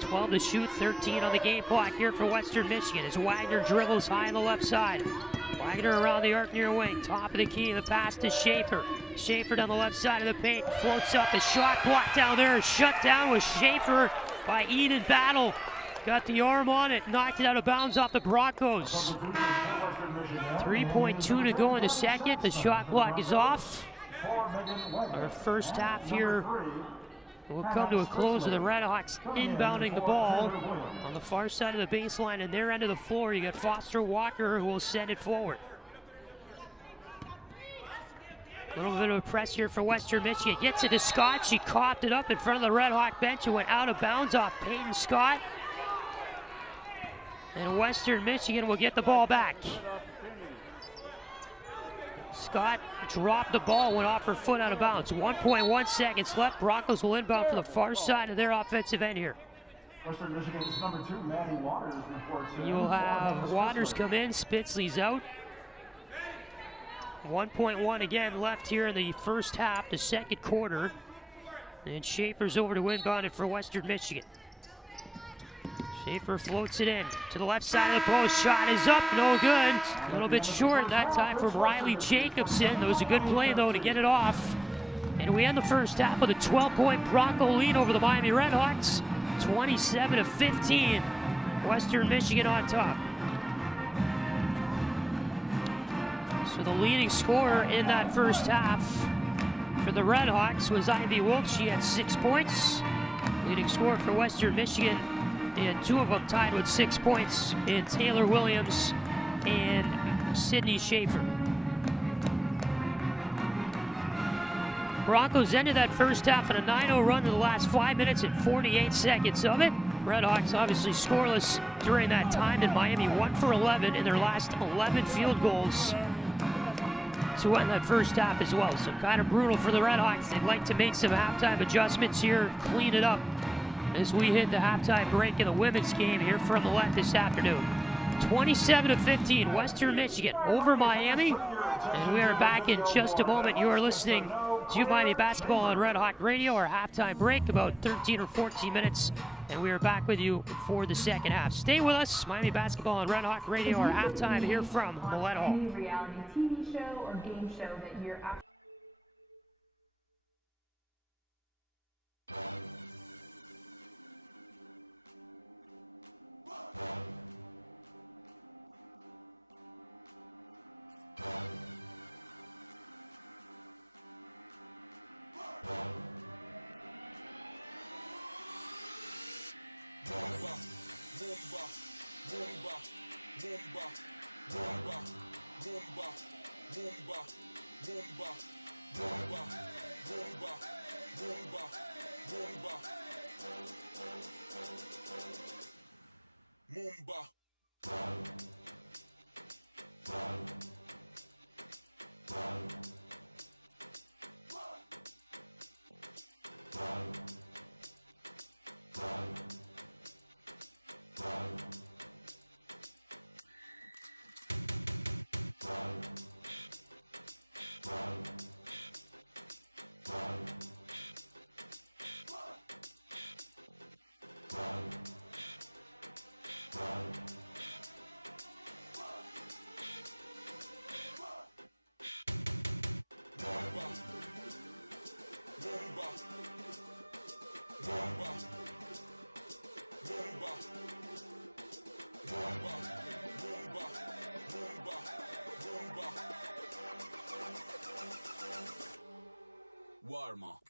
12 to shoot, 13 on the game clock here for Western Michigan as Wagner dribbles high on the left side. Wagner around the arc near wing. Top of the key. The pass to Schaefer. Schaefer down the left side of the paint. Floats up. A shot block down there. Shut down with Schaefer by Eden Battle. Got the arm on it. Knocked it out of bounds off the Broncos. 3.2 to go in the second. The shot clock is off. Our first half here will come to a close with the RedHawks inbounding the ball on the far side of the baseline and their end of the floor. You got Foster Walker who will send it forward. A little bit of press here for Western Michigan. Gets it to Scott. She coughed it up in front of the Red Hawk bench and went out of bounds off Peyton Scott. And Western Michigan will get the ball back. Scott dropped the ball, went off her foot out of bounds. 1.1 seconds left. Broncos will inbound from the far side of their offensive end here. Western Michigan's number 2, Maddie Waters, reports in. You'll have Waters come in, Spitzley's out. 1.1 again left here in the first half, the second quarter. And Schaefer's over to inbound it for Western Michigan. Schaefer floats it in to the left side of the post. Shot is up, no good. A little bit short that time from Riley Jacobson. That was a good play though to get it off. And we end the first half with a 12-point Bronco lead over the Miami RedHawks. 27-15. Western Michigan on top. So the leading scorer in that first half for the RedHawks was Ivy Wolf. She had 6 points. Leading scorer for Western Michigan, and 2 of them tied with 6 points in Taylor Williams and Sydney Schaefer. Broncos ended that first half on a 9-0 run in the last 5 minutes and 48 seconds of it. RedHawks obviously scoreless during that time, and Miami 1 for 11 in their last 11 field goals to end that first half as well. So kind of brutal for the RedHawks. They'd like to make some halftime adjustments here, clean it up as we hit the halftime break in the women's game here from Millett this afternoon. 27-15, Western Michigan over Miami. And we are back in just a moment. You are listening to Miami Basketball on Red Hawk Radio. Our halftime break, about 13 or 14 minutes. And we are back with you for the second half. Stay with us. Miami Basketball on Red Hawk Radio. Our halftime here from Millett Hall. Any reality TV show or game show that you're after. Warm-up.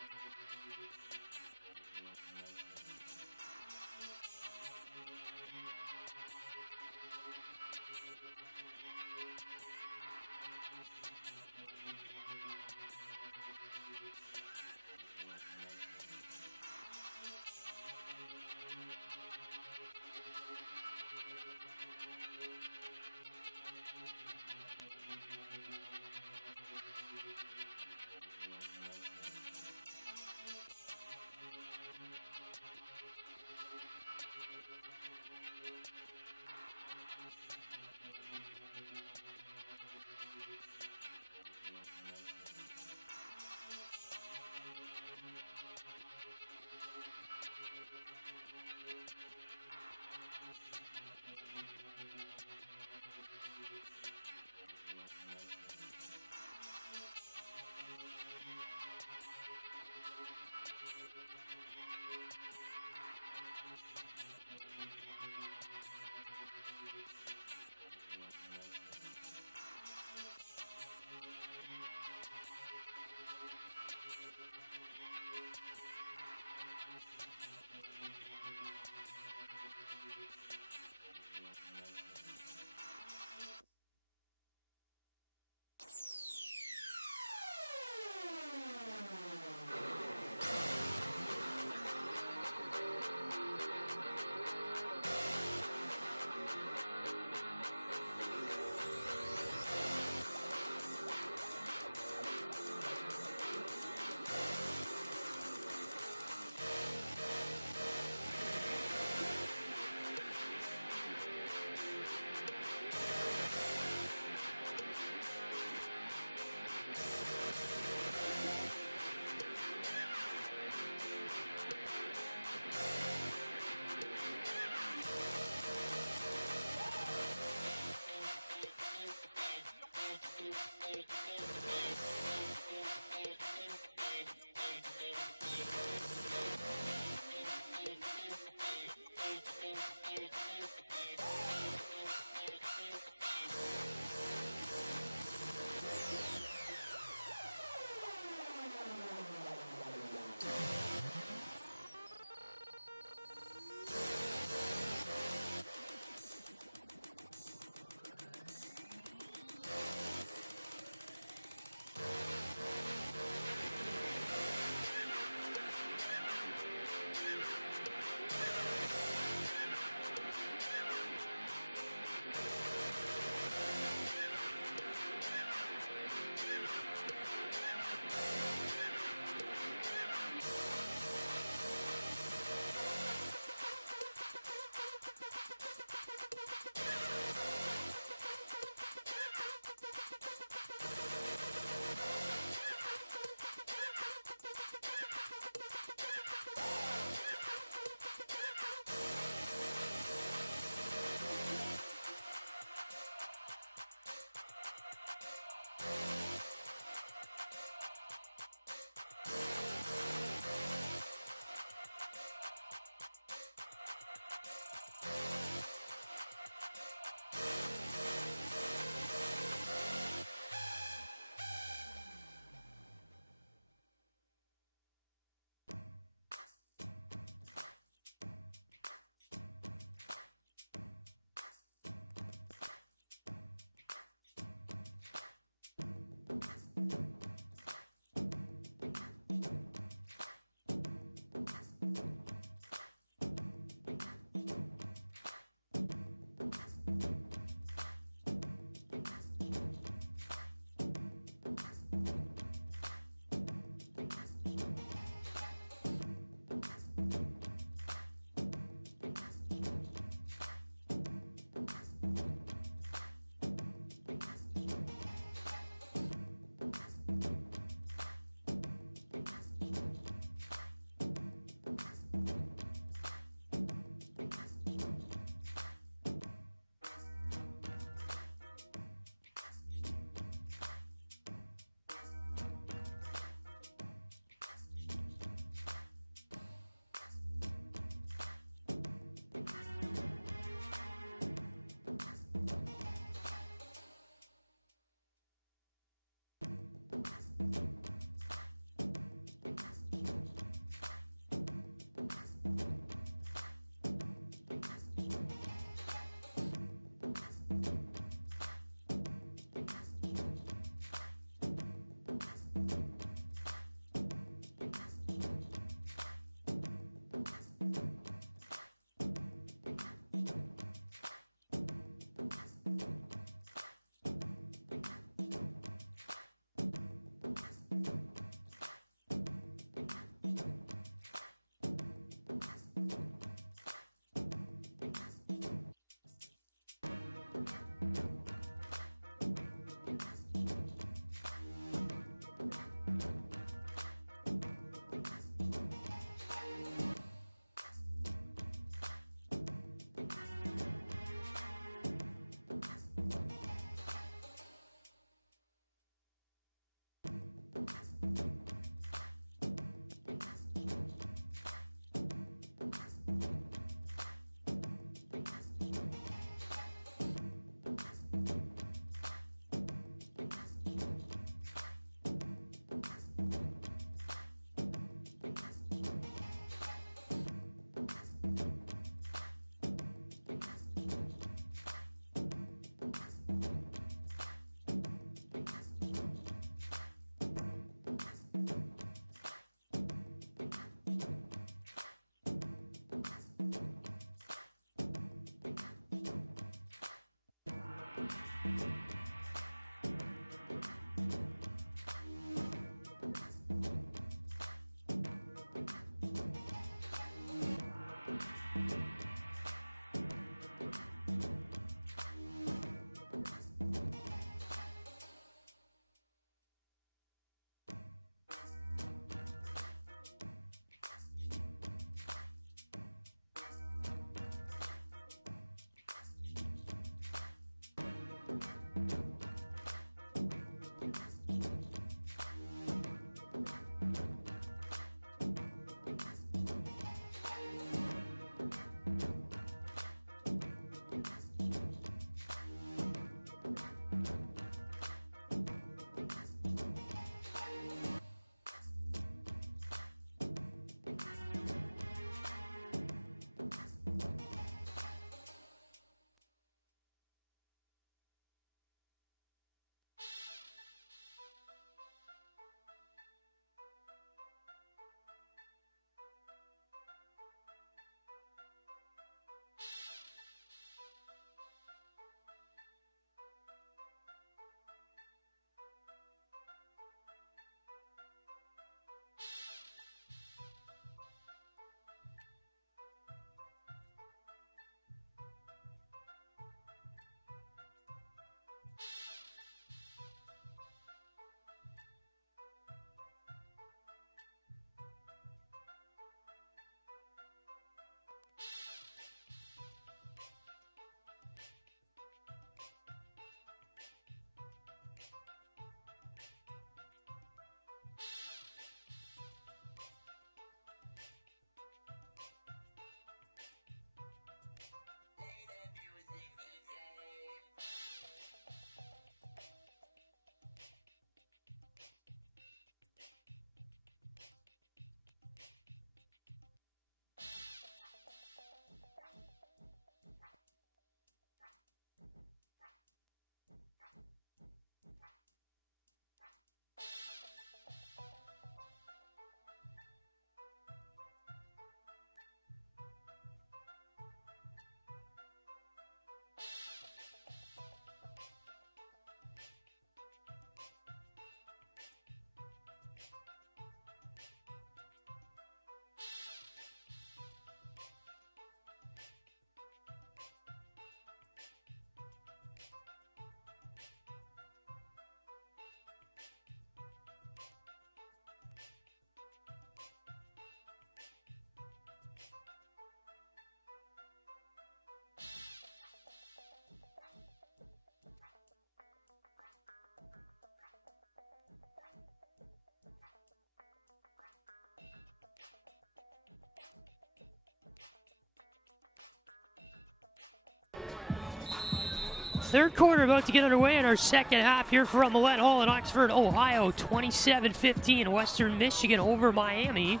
Third quarter about to get underway in our second half here from Millett Hall in Oxford, Ohio. 27-15, Western Michigan over Miami.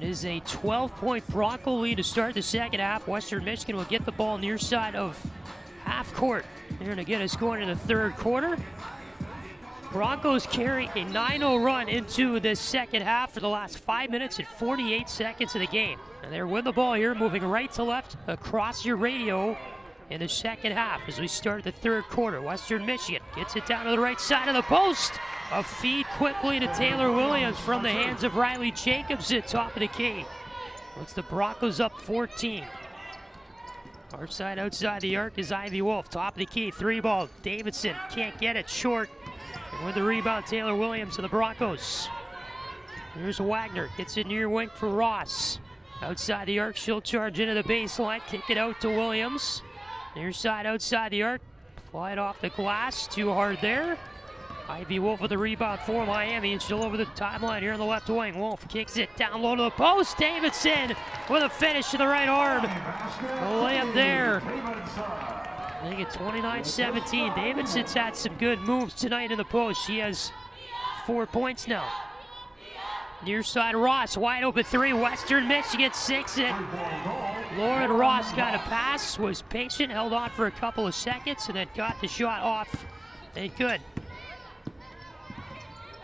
It is a 12-point Bronco lead to start the second half. Western Michigan will get the ball near side of half court. They're going to get us going in the third quarter. Broncos carry a 9-0 run into the second half for the last 5 minutes and 48 seconds of the game. And they're with the ball here, moving right to left across your radio in the second half as we start the third quarter. Western Michigan gets it down to the right side of the post. A feed quickly to Taylor Williams from the hands of Riley Jacobs at top of the key. Puts the Broncos up 14. Far side outside the arc is Ivy Wolf. Top of the key, three ball. Davidson can't get it, short. And with the rebound, Taylor Williams to the Broncos. Here's Wagner, gets it near wing for Ross. Outside the arc, she'll charge into the baseline, kick it out to Williams. Near side outside the arc, fly it off the glass, too hard there. Ivy Wolf with the rebound for Miami, and she'll over the timeline here on the left wing. Wolf kicks it down low to the post. Davidson with a finish to the right arm. A layup there. Make it 29-17. Davidson's had some good moves tonight in the post. She has 4 points now. Near side Ross, wide open three. Western Michigan sinks it. Lauren Ross got a pass, was patient, held on for a couple of seconds, and then got the shot off. And good.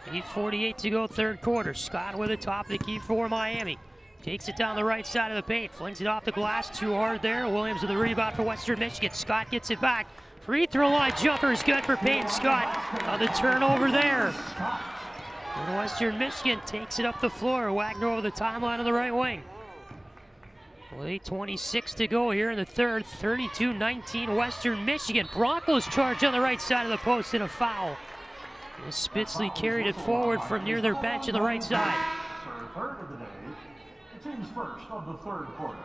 8:48 to go, third quarter. Scott with the top of the key for Miami. Takes it down the right side of the paint, flings it off the glass, too hard there. Williams with the rebound for Western Michigan. Scott gets it back. Free throw line jumper is good for Peyton Scott. On the turnover there. And Western Michigan takes it up the floor. Wagner over the timeline on the right wing. With 8:26 to go here in the third, 32-19 Western Michigan. Broncos charge on the right side of the post and a foul. And Spitzley carried it forward from near their bench on the right side. Third of the day. The team's first of the third quarter.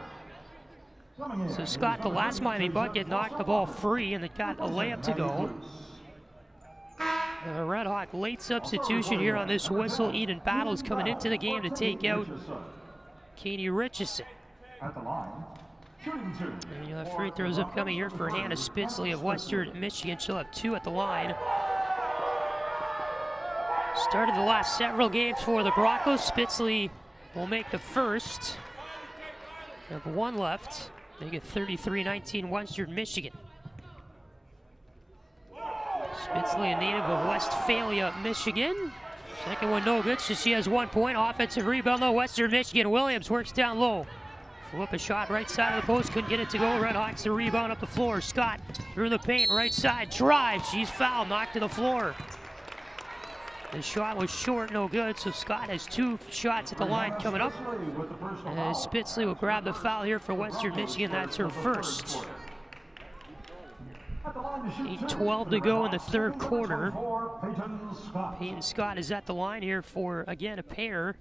So Scott, the last Miami bucket, knocked the ball free and they got a layup to go. And a Red Hawk late substitution here on this whistle. Eden Battle is coming into the game to take out Katie Richardson. At the line, shooting two. And you'll have free throws upcoming here for Hannah Spitzley of Western Michigan. She'll have 2 at the line. Started the last several games for the Broncos. Spitzley will make the first. They have 1 left. They get 33-19 Western Michigan. Spitzley, a native of Westphalia, Michigan. Second one no good, so she has 1 point. Offensive rebound though, Western Michigan. Williams works down low. Flip a shot right side of the post, couldn't get it to go. RedHawks the rebound up the floor. Scott through the paint, right side, drive. She's fouled, knocked to the floor. The shot was short, no good, so Scott has 2 shots at the line coming up. And Spitzley will grab the foul here for Western Michigan. That's her first. 8:12 to go in the third quarter. Peyton Scott is at the line here for, again, a pair.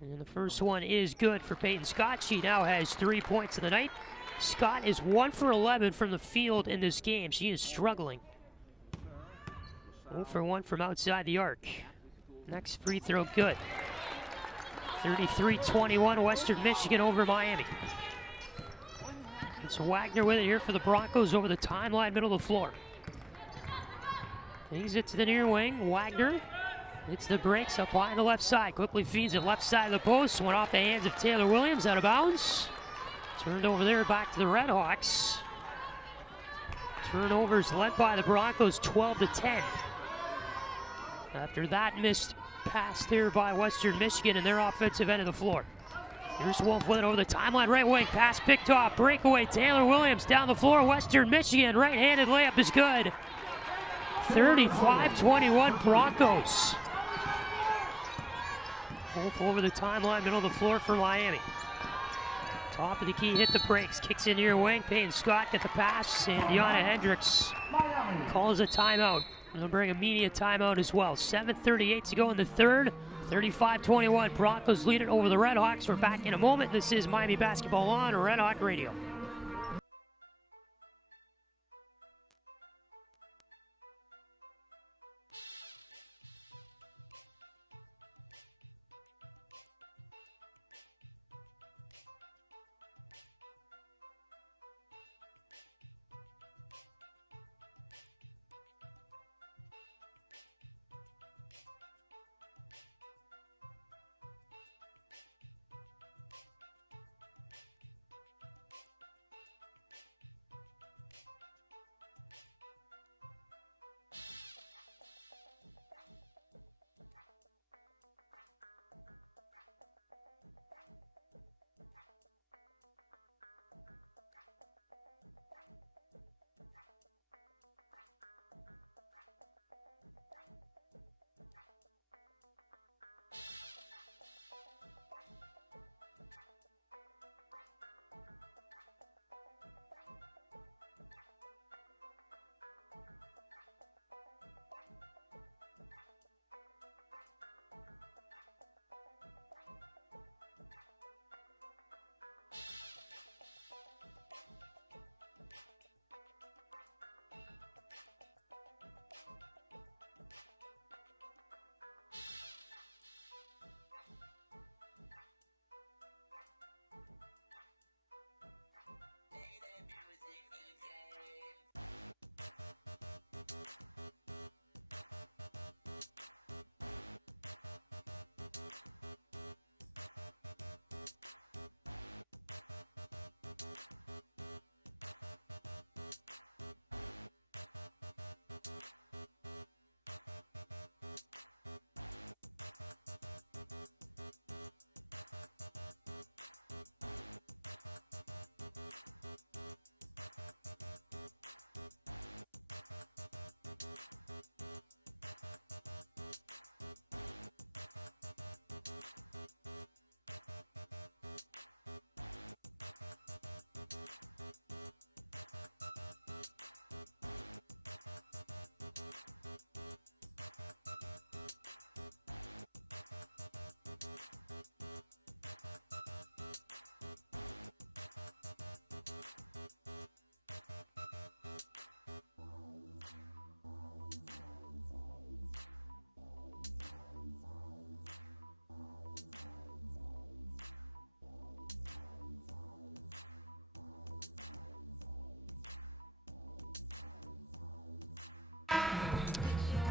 And the first one is good for Peyton Scott. She now has 3 points of the night. Scott is 1 for 11 from the field in this game. She is struggling. 0 for 1 from outside the arc. Next free throw, good. 33-21, Western Michigan over Miami. It's Wagner with it here for the Broncos over the timeline, middle of the floor. Brings it to the near wing. Wagner hits the brakes up high on the left side. Quickly feeds it left side of the post. Went off the hands of Taylor Williams, out of bounds. Turned over there back to the RedHawks. Turnovers led by the Broncos 12-10. After that missed pass there by Western Michigan in their offensive end of the floor. Here's Wolf with it over the timeline, right wing, pass picked off, breakaway, Taylor Williams down the floor, Western Michigan, right-handed layup is good. 35-21 Broncos. Wolf over the timeline, middle of the floor for Miami. Top of the key, hit the brakes, kicks in near wing, Peyton Scott get the pass, and Deanna Hendricks calls a timeout. They'll bring a media timeout as well. 7:38 to go in the third. 35-21, Broncos lead it over the RedHawks. We're back in a moment. This is Miami Basketball on Red Hawk Radio.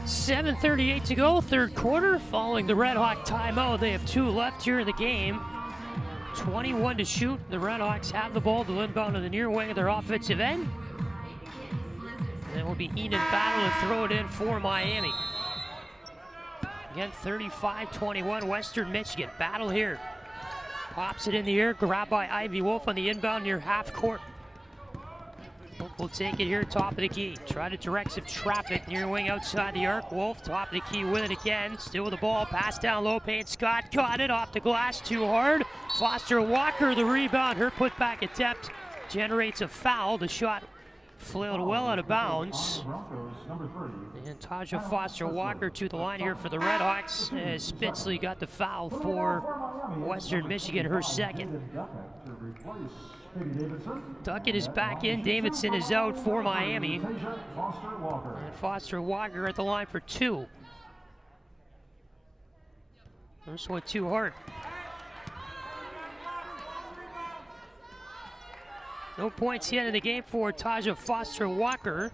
7:38 to go, third quarter. Following the RedHawk timeout, they have 2 left here in the game. 21 to shoot. The RedHawks have the ball to inbound to the near wing of their offensive end. And it will be Eden Battle to throw it in for Miami. Again, 35-21, Western Michigan. Battle here. Pops it in the air, grabbed by Ivy Wolf on the inbound near half court. Wolf will take it here, top of the key. Try to direct some traffic near wing outside the arc. Wolf, top of the key with it again. Still with the ball, pass down low, Payne Scott got it off the glass too hard. Foster Walker, the rebound, her putback attempt generates a foul. The shot flailed well out of bounds. And Taja Foster Walker to the line here for the RedHawks as Spitzley got the foul for Western Michigan, her second. Duckett is back in, Davidson is out for Miami. And Foster Walker at the line for 2. This one too hard. No points yet in the game for Taja Foster Walker.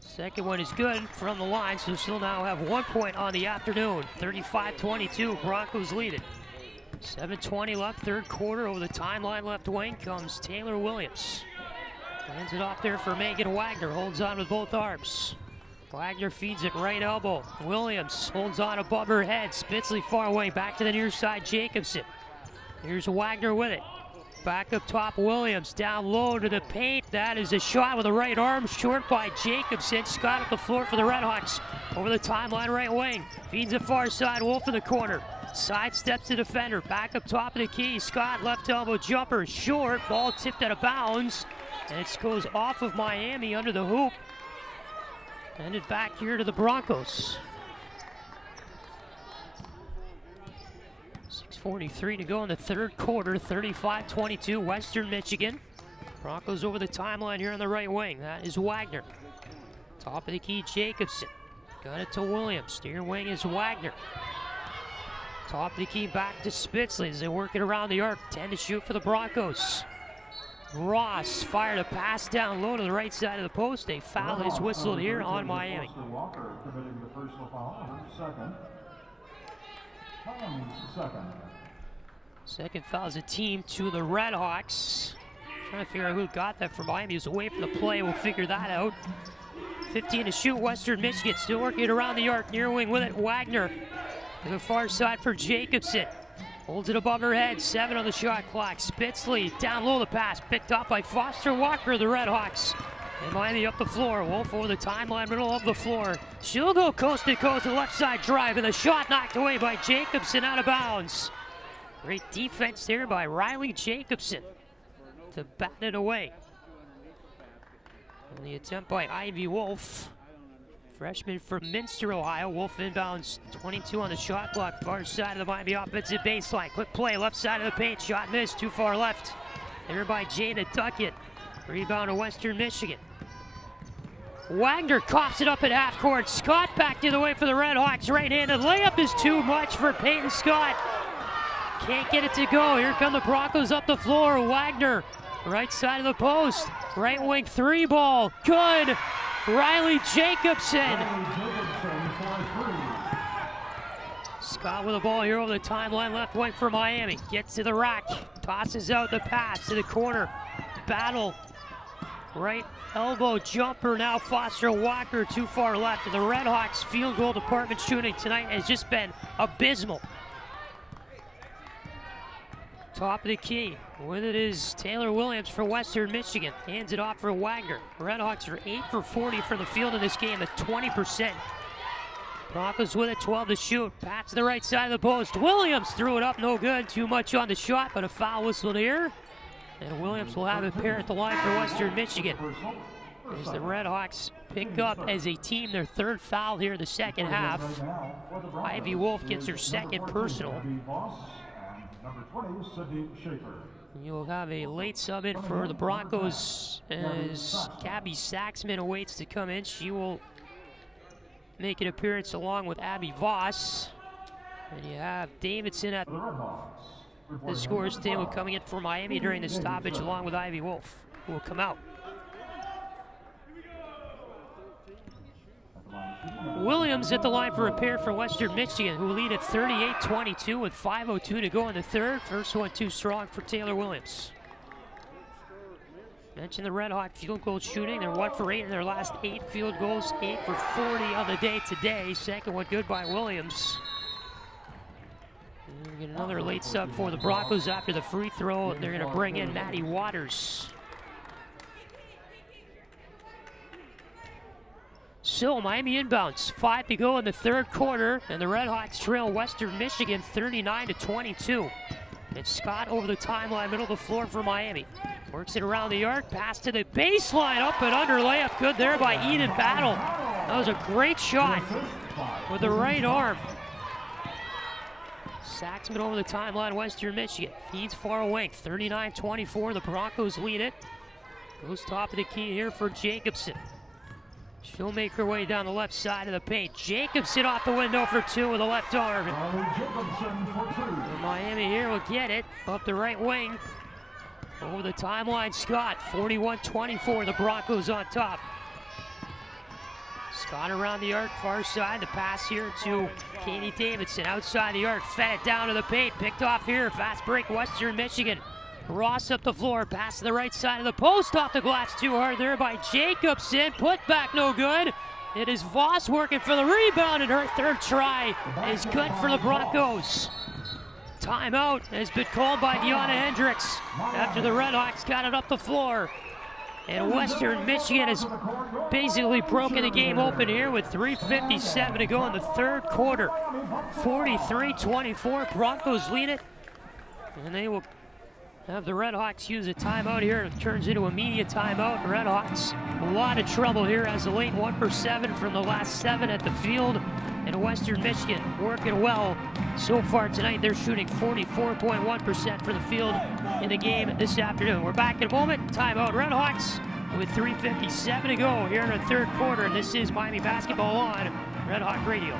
Second one is good from the line, so she'll now have 1 point on the afternoon. 35-22, Broncos lead it. 7:20 left, third quarter. Over the timeline left wing comes Taylor Williams. Hands it off there for Megan Wagner, holds on with both arms. Wagner feeds it right elbow. Williams holds on above her head. Spitzley far away, back to the near side, Jacobson. Here's Wagner with it. Back up top, Williams down low to the paint. That is a shot with the right arm, short by Jacobson. Scott at the floor for the RedHawks. Over the timeline, right wing. Feeds it far side, Wolf in the corner. Sidesteps the defender, back up top of the key. Scott, left elbow jumper, short. Ball tipped out of bounds. And it goes off of Miami under the hoop. And it back here to the Broncos. 6:43 to go in the third quarter, 35-22, Western Michigan. Broncos over the timeline here on the right wing. That is Wagner. Top of the key, Jacobson. Got it to Williams. Near wing is Wagner. Top of the key, back to Spitzley as they work it around the arc. 10 to shoot for the Broncos. Ross fired a pass down low to the right side of the post. A foul is whistled here on Miami. Second foul is a team to the RedHawks. Trying to figure out who got that for Miami. He was away from the play. We'll figure that out. 15 to shoot, Western Michigan. Still working it around the arc. Near wing with it, Wagner. To the far side for Jacobson. Holds it above her head. 7 on the shot clock. Spitzley down low the pass. Picked up by Foster Walker, the RedHawks. And Miami up the floor. Wolf over the timeline, middle of the floor. She'll go coast to coast, the left side drive, and the shot knocked away by Jacobson out of bounds. Great defense there by Riley Jacobson to bat it away. And the attempt by Ivy Wolf. Freshman from Minster, Ohio. Wolf inbounds, 22 on the shot clock. Far side of the Miami offensive baseline. Quick play, left side of the paint. Shot missed, too far left. There by Jada Duckett. Rebound to Western Michigan. Wagner coughs it up at half court. Scott back the other way for the RedHawks. Right-handed layup is too much for Peyton Scott. Can't get it to go. Here come the Broncos up the floor. Wagner, right side of the post. Right wing 3 ball. Good. Riley Jacobson. Scott with the ball here over the timeline, left wing for Miami. Gets to the rack. Tosses out the pass to the corner. Battle. Right elbow jumper now. Foster Walker too far left. And the RedHawks field goal department shooting tonight has just been abysmal. Top of the key. With it is Taylor Williams for Western Michigan. Hands it off for Wagner. RedHawks are 8 for 40 from the field in this game at 20%. Broncos with it, 12 to shoot. Pat to the right side of the post. Williams threw it up, no good. Too much on the shot, but a foul whistled here. And Williams will have a pair at the line for Western Michigan. As the RedHawks pick up as a team their 3rd foul here in the second half. Ivy Wolf gets her 2nd personal. You'll have a late sub in for the Broncos as Gabby Saxman awaits to come in. She will make an appearance along with Abby Voss. And you have Davidson at the scores table coming in for Miami during the stoppage along with Ivy Wolf, who will come out. Williams at the line for repair for Western Michigan, who lead at 38-22 with 5:02 to go in the third. First one too strong for Taylor Williams. Mentioned the RedHawk field goal shooting. They're 1 for 8 in their last 8 field goals, 8 for 40 on the day today. Second one good by Williams. And we get another late sub for the Broncos after the free throw. They're going to bring in Matty Waters. So Miami inbounds, 5 to go in the third quarter, and the RedHawks trail Western Michigan 39-22. And Scott over the timeline, middle of the floor for Miami. Works it around the arc, pass to the baseline, up and under layup, good there by Eden Battle. That was a great shot with the right arm. Saxman over the timeline, Western Michigan. Feeds far wing, 39-24, the Broncos lead it. Goes top of the key here for Jacobson. She'll make her way down the left side of the paint. Jacobson off the window for 2 with the left arm. And Miami here will get it up the right wing. Over the timeline, Scott, 41-24, the Broncos on top. Scott around the arc, far side, the pass here to Katie Davidson. Outside the arc, fed it down to the paint, picked off here, fast break, Western Michigan. Ross up the floor, pass to the right side of the post, off the glass too hard there by Jacobson. Put back no good. It is Voss working for the rebound, and her third try is good for the Broncos. Timeout has been called by Deanna Hendricks after the RedHawks got it up the floor. And Western Michigan has basically broken the game open here with 3:57 to go in the third quarter. 43-24, Broncos lead it. And they will have the RedHawks use a timeout here. It turns into a media timeout. RedHawks, a lot of trouble here as the late 1 for 7 from the last 7 at the field. And Western Michigan working well so far tonight. They're shooting 44.1% for the field in the game this afternoon. We're back in a moment. Timeout RedHawks with 3:57 to go here in the third quarter. And this is Miami basketball on RedHawk Radio.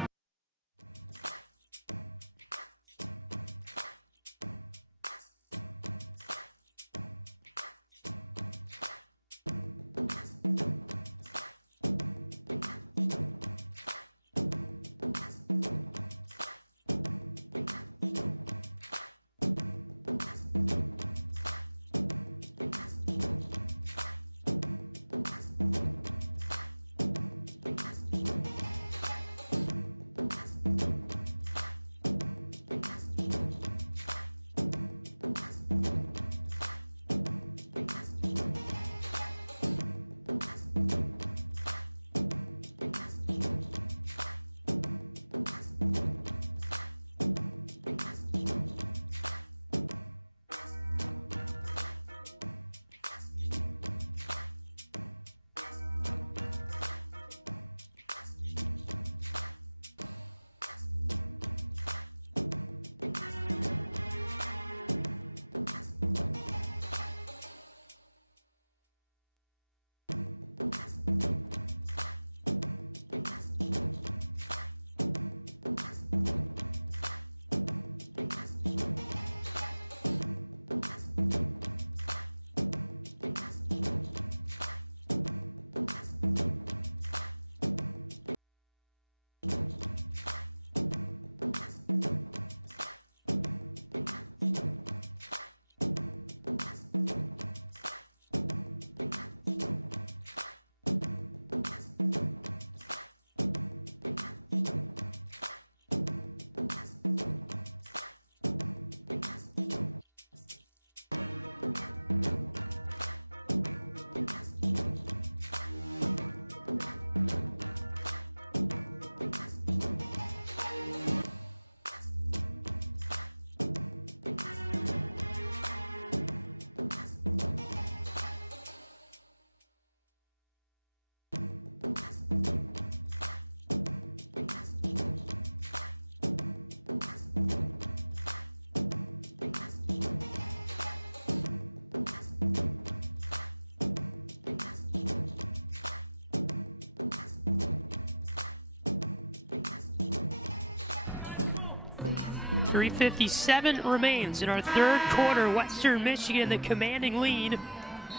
.357 remains in our third quarter. Western Michigan, the commanding lead.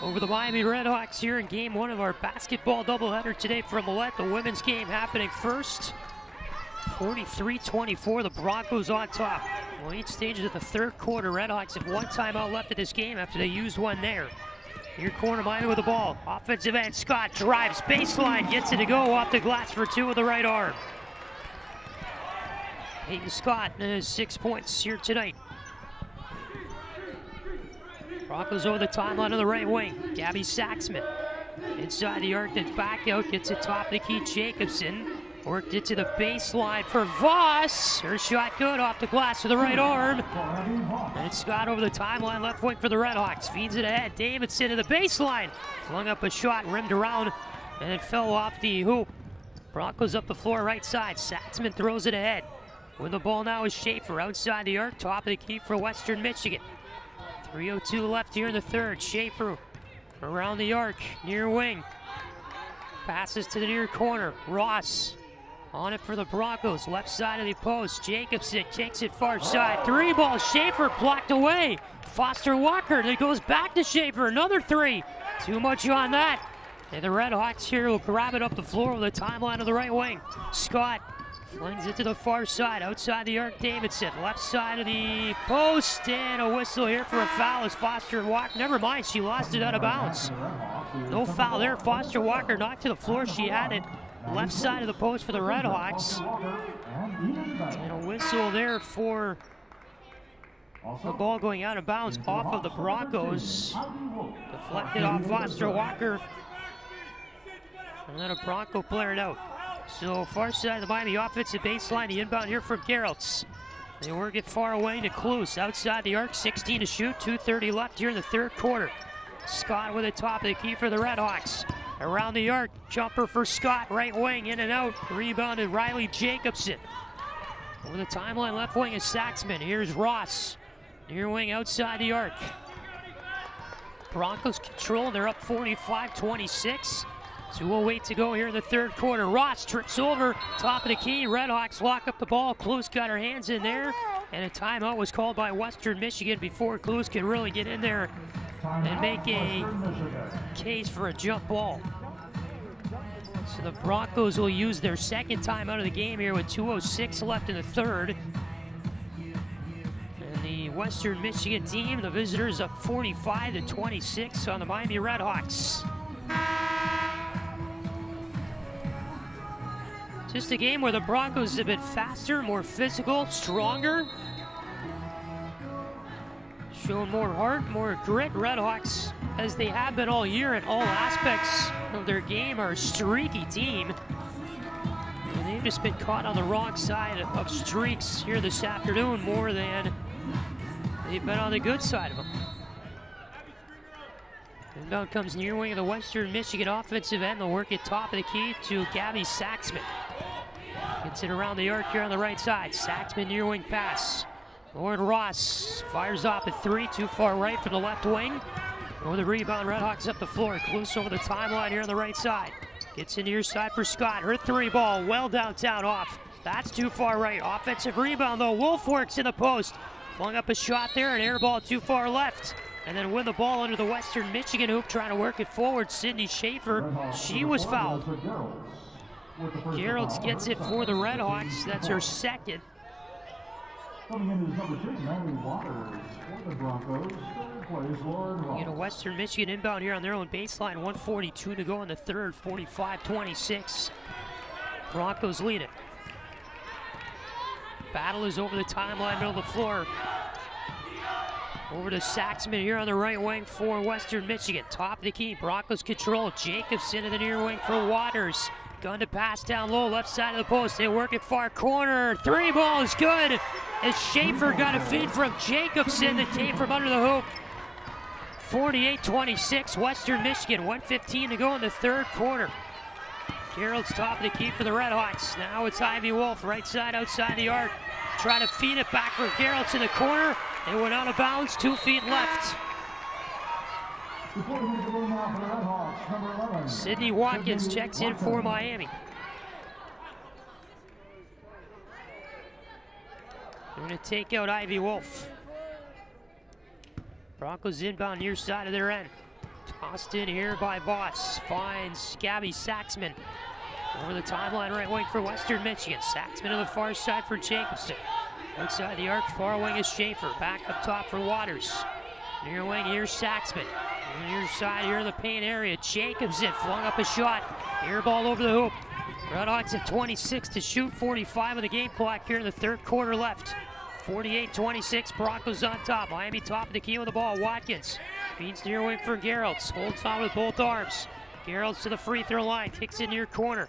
over the Miami RedHawks here in game one of our basketball doubleheader today from Millett. The women's game happening first. 43-24, the Broncos on top. Late stages of the third quarter, RedHawks have one timeout left in this game after they used one there. Near corner, Miami with the ball. Offensive end, Scott drives, baseline, gets it to go off the glass for two with the right arm. Peyton Scott has 6 points here tonight. Broncos over the timeline on the right wing. Gabby Saxman inside the arc, then back out, gets it top of the key. Jacobson worked it to the baseline for Voss. Her shot good off the glass with the right arm. And it's Scott over the timeline, left wing for the RedHawks. Feeds it ahead. Davidson to the baseline. Flung up a shot, rimmed around, and it fell off the hoop. Broncos up the floor right side. Saxman throws it ahead. With the ball now is Schaefer outside the arc, top of the key for Western Michigan. 3:02 left here in the third. Schaefer around the arc, near wing. Passes to the near corner. Ross on it for the Broncos, left side of the post. Jacobson kicks it far side. Three ball, Schaefer blocked away. Foster Walker, then it goes back to Schaefer. Another three. Too much on that. And the RedHawks here will grab it up the floor with the timeline of the right wing. Scott flings it to the far side, outside the arc. Davidson, left side of the post, and a whistle here for a foul as Foster Walker. Never mind, she lost it out of bounds. No foul there. Foster Walker knocked to the floor. She had it left side of the post for the RedHawks. And a whistle there for the ball going out of bounds off of the Broncos. Deflected off Foster Walker. And then a Bronco player out. So far side of the Miami offensive baseline, the inbound here from Geraltz. They work it far away to Kluse. Outside the arc, 16 to shoot, 2:30 left here in the third quarter. Scott with the top of the key for the RedHawks. Around the arc, jumper for Scott, right wing, in and out. Rebounded Riley Jacobson. Over the timeline, left wing is Saxman. Here's Ross. Near wing outside the arc. Broncos control, they're up 45-26. 2:08 to go here in the third quarter. Ross trips over, top of the key. RedHawks lock up the ball. Kluse got her hands in there, and a timeout was called by Western Michigan before Kluse could really get in there and make a case for a jump ball. So the Broncos will use their second timeout of the game here with 2:06 left in the third. And the Western Michigan team, the visitors, up 45-26 on the Miami RedHawks. Just a game where the Broncos have been faster, more physical, stronger. Shown more heart, more grit. RedHawks, as they have been all year in all aspects of their game, are a streaky team. And they've just been caught on the wrong side of streaks here this afternoon more than they've been on the good side of them. Inbound comes near wing of the Western Michigan offensive end. They'll work it top of the key to Gabby Saxman. Gets it around the arc here on the right side. Saxman near wing pass. Lauren Ross fires off at three, too far right from the left wing. Over the rebound, RedHawks up the floor. Kluse over the timeline here on the right side. Gets in near side for Scott. Her three ball well downtown off. That's too far right. Offensive rebound though. Wolf works in the post. Flung up a shot there, an air ball too far left. And then win the ball under the Western Michigan hoop, trying to work it forward. Sydney Schaefer, she was fouled. Geraltz gets it for the RedHawks. That's her second. Coming in is number 2, Mary Waters for the Broncos. Plays Lauren Ross. You know, Western Michigan inbound here on their own baseline. 1:42 to go in the third. 45-26. Broncos lead it. Battle is over the timeline, middle of the floor. Over to Saxman here on the right wing for Western Michigan. Top of the key, Broncos control. Jacobson in the near wing for Waters. Gun to pass down low, left side of the post. They work it far corner. Three ball is good. As Schaefer got a feed from Jacobson that came from under the hoop. 48-26, Western Michigan. 1:15 to go in the third quarter. Geralt's top of the key for the RedHawks. Now it's Ivy Wolf, right side outside the arc. Trying to feed it back for Geralt's in the corner. It went out of bounds, 2 feet left. Sydney Watkins checks in for Miami. They're going to take out Ivy Wolf. Broncos inbound near side of their end. Tossed in here by Voss. Finds Gabby Saxman. Over the timeline, right wing for Western Michigan. Saxman to the far side for Jacobson. Outside the arc, far wing is Schaefer. Back up top for Waters. Near wing, here's Saxman. Near side here in the paint area. Jacobson flung up a shot. Air ball over the hoop. RedHawks at 26 to shoot, 45 of the game clock here in the third quarter left. 48-26, Broncos on top. Miami top of the key with the ball. Watkins feeds near wing for Geralds. Holds on with both arms. Geralds to the free throw line. Kicks it near corner.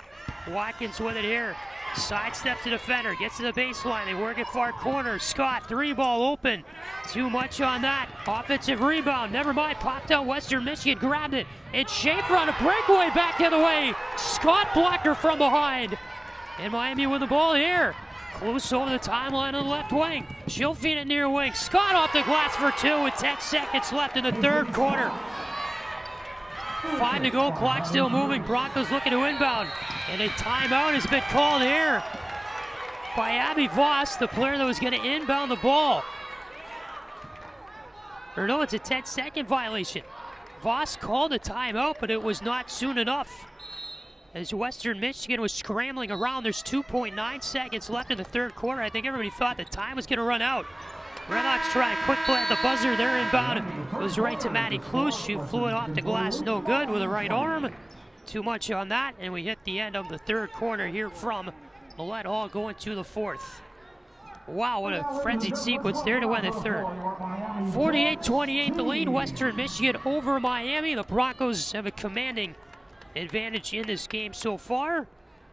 Watkins with it here. Sidesteps the defender. Gets to the baseline. They work it far corner. Scott, three ball open. Too much on that. Offensive rebound. Never mind. Popped out Western Michigan. Grabbed it. And Schaefer on a breakaway back the other way. Scott blocked her from behind. And Miami with the ball here. Close over the timeline on the left wing. She'll feed it near wing. Scott off the glass for two with 10 seconds left in the third quarter. 5 to go, clock still moving. Broncos looking to inbound. And a timeout has been called here by Abby Voss, the player that was going to inbound the ball. Or no, it's a 10-second violation. Voss called a timeout, but it was not soon enough. As Western Michigan was scrambling around, there's 2.9 seconds left in the third quarter. I think everybody thought the time was going to run out. RedHawks trying quick play at the buzzer. They're inbound. Goes right to Maddie Klus. She flew it off the glass, no good with the right arm. Too much on that, and we hit the end of the third quarter here from Millett Hall going to the fourth. Wow, what a frenzied sequence there to win the third. 48-28 the lead, Western Michigan over Miami. The Broncos have a commanding advantage in this game so far,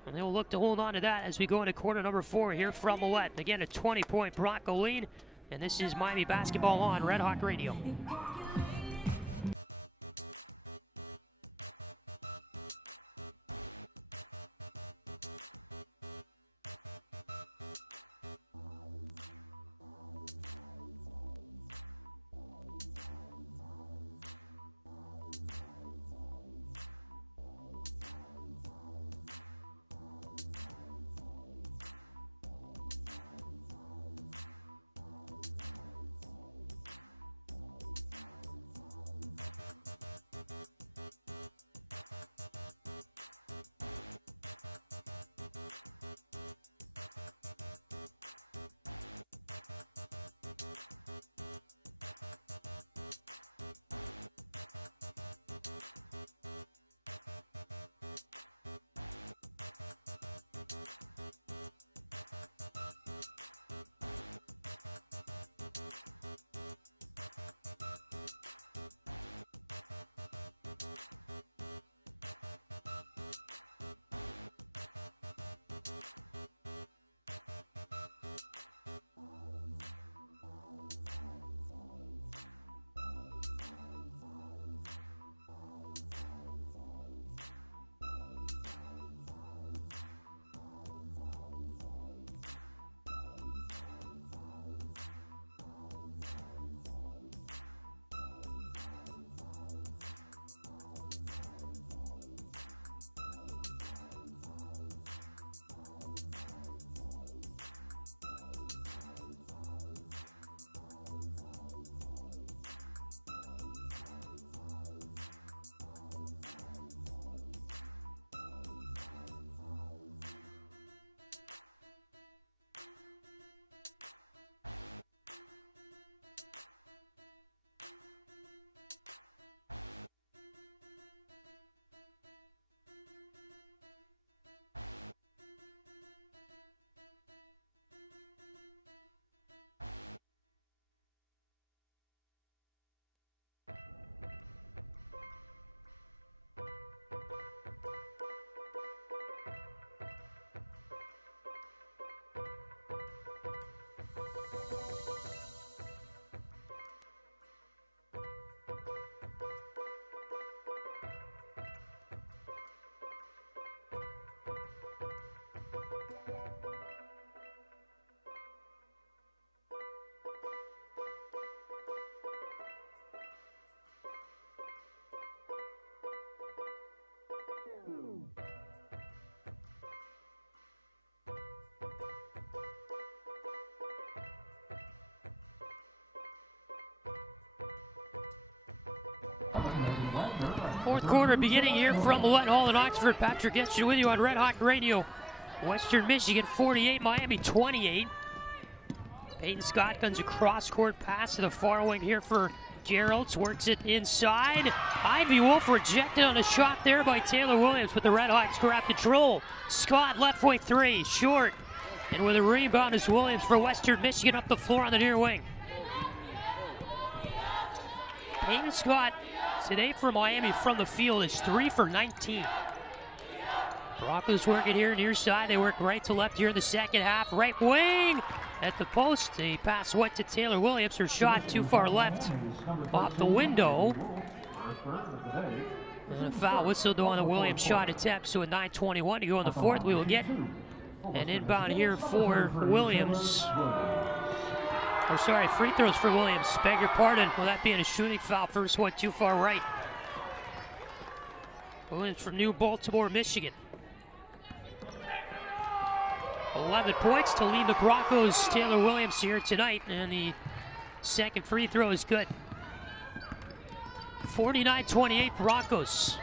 and they will look to hold on to that as we go into quarter number 4 here from Millett. Again, a 20-point Bronco lead, and this is Miami basketball on Red Hawk Radio. Fourth quarter beginning here from Millett Hall in Oxford. Patrick Geshan with you on Red Hawk Radio. Western Michigan 48, Miami 28. Peyton Scott guns a cross-court pass to the far wing here for Geralds. Works it inside. Ivy Wolf rejected on a shot there by Taylor Williams, but the RedHawks grab control. Scott left wing three, short. And with a rebound is Williams for Western Michigan up the floor on the near wing. Peyton Scott today for Miami from the field is 3 for 19. Broncos working here near side. They work right to left here in the second half. Right wing at the post. The pass went to Taylor Williams. Her shot too far left off the window. And a foul whistle on the Williams shot attempt. So with 9:21 to go in the fourth, we will get an inbound here for Williams. Oh, sorry, free throws for Williams. Beg your pardon. Well, that being a shooting foul. First one too far right. Williams from New Baltimore, Michigan. 11 points to lead the Broncos. Taylor Williams here tonight, and the second free throw is good. 49-28 Broncos.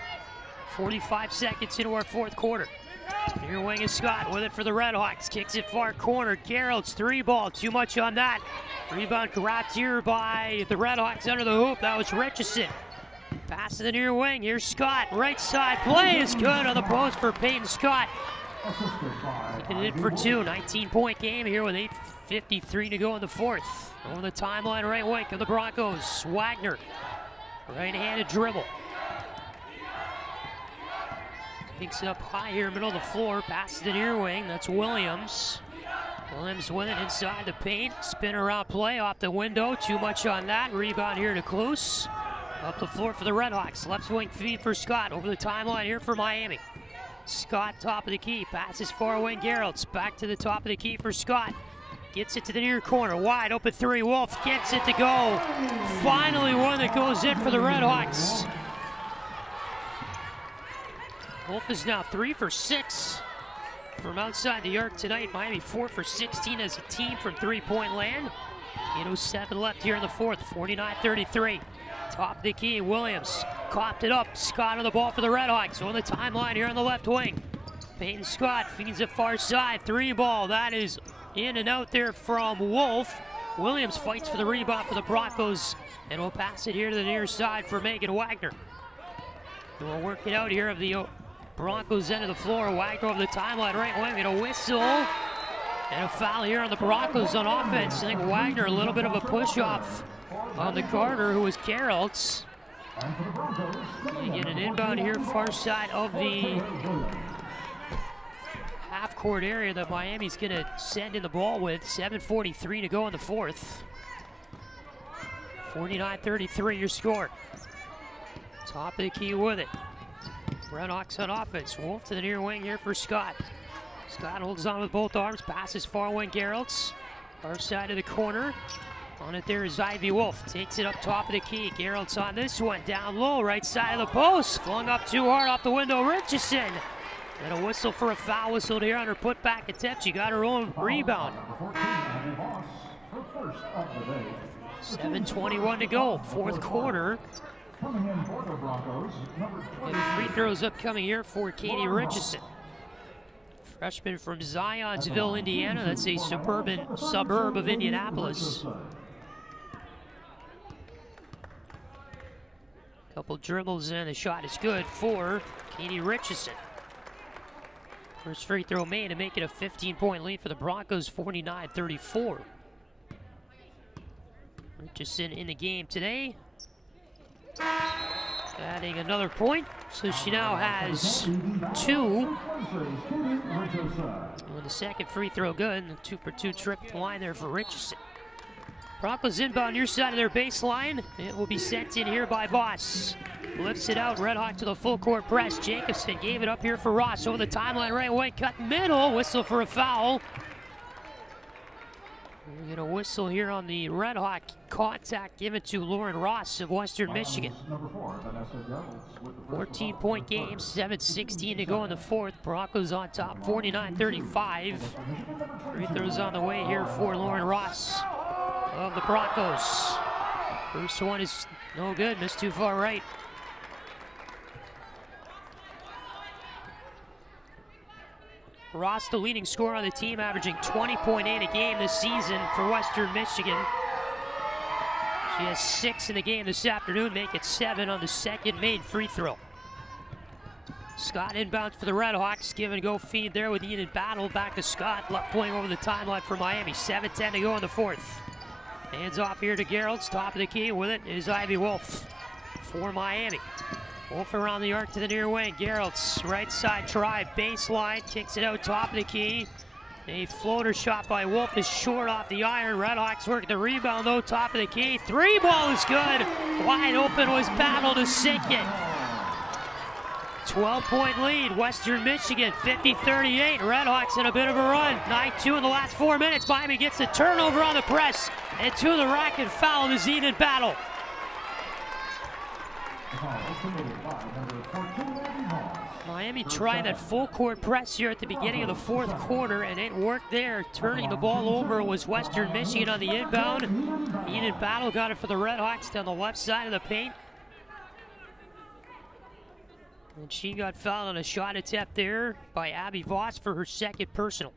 45 seconds into our fourth quarter. Near wing is Scott with it for the RedHawks. Kicks it far corner. Geralds three ball. Too much on that. Rebound grabbed here by the RedHawks under the hoop. That was Richardson. Pass to the near wing. Here's Scott. Right side play is good on the post for Peyton Scott. Taking it in for two. 19-point game here with 8:53 to go in the fourth. Over the timeline right wing of the Broncos. Wagner. Right-handed dribble. Picks it up high here, middle of the floor. Passes the near wing. That's Williams. Williams with it inside the paint. Spin around play off the window. Too much on that. Rebound here to Klose. Up the floor for the RedHawks. Left wing feed for Scott. Over the timeline here for Miami. Scott top of the key. Passes far wing Geralds. Back to the top of the key for Scott. Gets it to the near corner. Wide open three. Wolf gets it to go. Finally one that goes in for the RedHawks. Wolf is now 3 for 6 from outside the arc tonight. Miami 4 for 16 as a team from three-point land. 8:07 left here in the fourth. 49-33. Top of the key, Williams copped it up. Scott on the ball for the RedHawks. On the timeline here on the left wing. Peyton Scott feeds it far side. Three ball. That is in and out there from Wolf. Williams fights for the rebound for the Broncos and will pass it here to the near side for Megan Wagner. We'll work it out here of the Broncos end of the floor. Wagner over the timeline, right wing, and a whistle. And a foul here on the Broncos on offense. I think Wagner, a little bit of a push-off on the Carter, who was Geralds. You get an inbound here, far side of the half-court area that Miami's going to send in the ball with. 7:43 to go in the fourth. 49-33 your score. Top of the key with it. RedHawks on offense. Wolf to the near wing here for Scott. Scott holds on with both arms. Passes far wing Geralds. Far side of the corner. On it there is Ivy Wolf. Takes it up top of the key. Geralds on this one. Down low. Right side of the post. Flung up too hard off the window. Richardson. And a whistle for a foul whistled here on her putback attempt. She got her own rebound. 7:21 to go. Fourth quarter. And free throws upcoming here for Katie Richardson. Freshman from Zionsville, Indiana. That's a suburb of Indianapolis. Couple dribbles and the shot is good for Katie Richardson. First free throw made to make it a 15-point lead for the Broncos, 49-34. Richardson in the game today. Adding another point, so she now has 2. With the second free throw good, and a 2-for-2 trip at the line there for Richardson. Broncos inbound near side of their baseline. It will be sent in here by Voss. Lifts it out, RedHawk to the full court press. Jacobson gave it up here for Ross. Over the timeline right away, cut middle, whistle for a foul. We get a whistle here on the RedHawk contact given to Lauren Ross of Western Michigan. 14-point game, 7:16 to go in the fourth. Broncos on top, 49-35. Free throws on the way here for Lauren Ross of the Broncos. First one is no good, missed too far right. Ross, the leading scorer on the team, averaging 20.8 a game this season for Western Michigan. She has 6 in the game this afternoon, make it 7 on the second made free throw. Scott inbounds for the RedHawks. Give and go feed there with Eden Battle. Back to Scott. Left wing over the timeline for Miami. 7:10 to go in the fourth. Hands off here to Geralds. Top of the key with it is Ivy Wolf for Miami. Wolf around the arc to the near wing. Geralds, right side try. Baseline. Kicks it out top of the key. A floater shot by Wolf is short off the iron. RedHawks work the rebound though. Top of the key. 3 ball is good. Wide open was Battle to sink it. 12-point lead, Western Michigan, 50-38. RedHawks in a bit of a run. 9-2 in the last 4 minutes. Miami gets a turnover on the press. And to the rack and foul is Eden Battle. Miami trying that full court press here at the beginning of the fourth quarter, and it worked there. Turning the ball over was Western Michigan on the inbound. Eden Battle got it for the RedHawks down the left side of the paint. And she got fouled on a shot attempt there by Abby Voss for her second personal.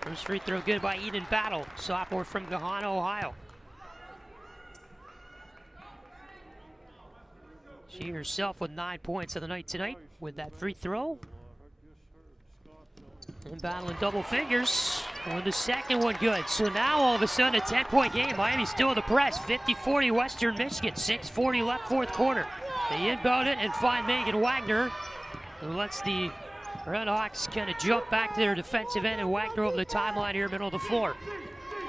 First free throw good by Eden Battle, sophomore from Geshan, Ohio. She herself with 9 points of the night tonight with that free throw. And Battle in double fingers with the second one good. So now all of a sudden a 10-point game. Miami still in the press. 50-40 Western Michigan. 6:40 left fourth quarter. They inbound it and find Megan Wagner, who lets the RedHawks kind of jump back to their defensive end, and Wagner over the timeline here, middle of the floor.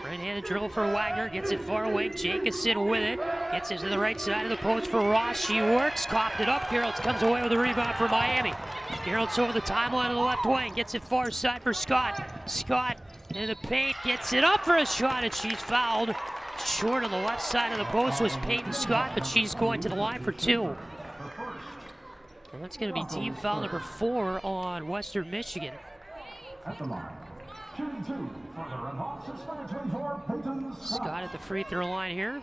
Right-handed dribble for Wagner, gets it far away. Jacobson with it, gets it to the right side of the post for Ross. She works, copped it up. Geralds comes away with a rebound for Miami. Geralds over the timeline on the left wing, gets it far side for Scott. Scott in the paint, gets it up for a shot, and she's fouled. Short on the left side of the post was Peyton Scott, but she's going to the line for 2. And that's going to be team foul number 4 on Western Michigan. At the line, shooting 2 for the RedHawks, it's number 24, Peyton Scott. Scott at the free throw line here.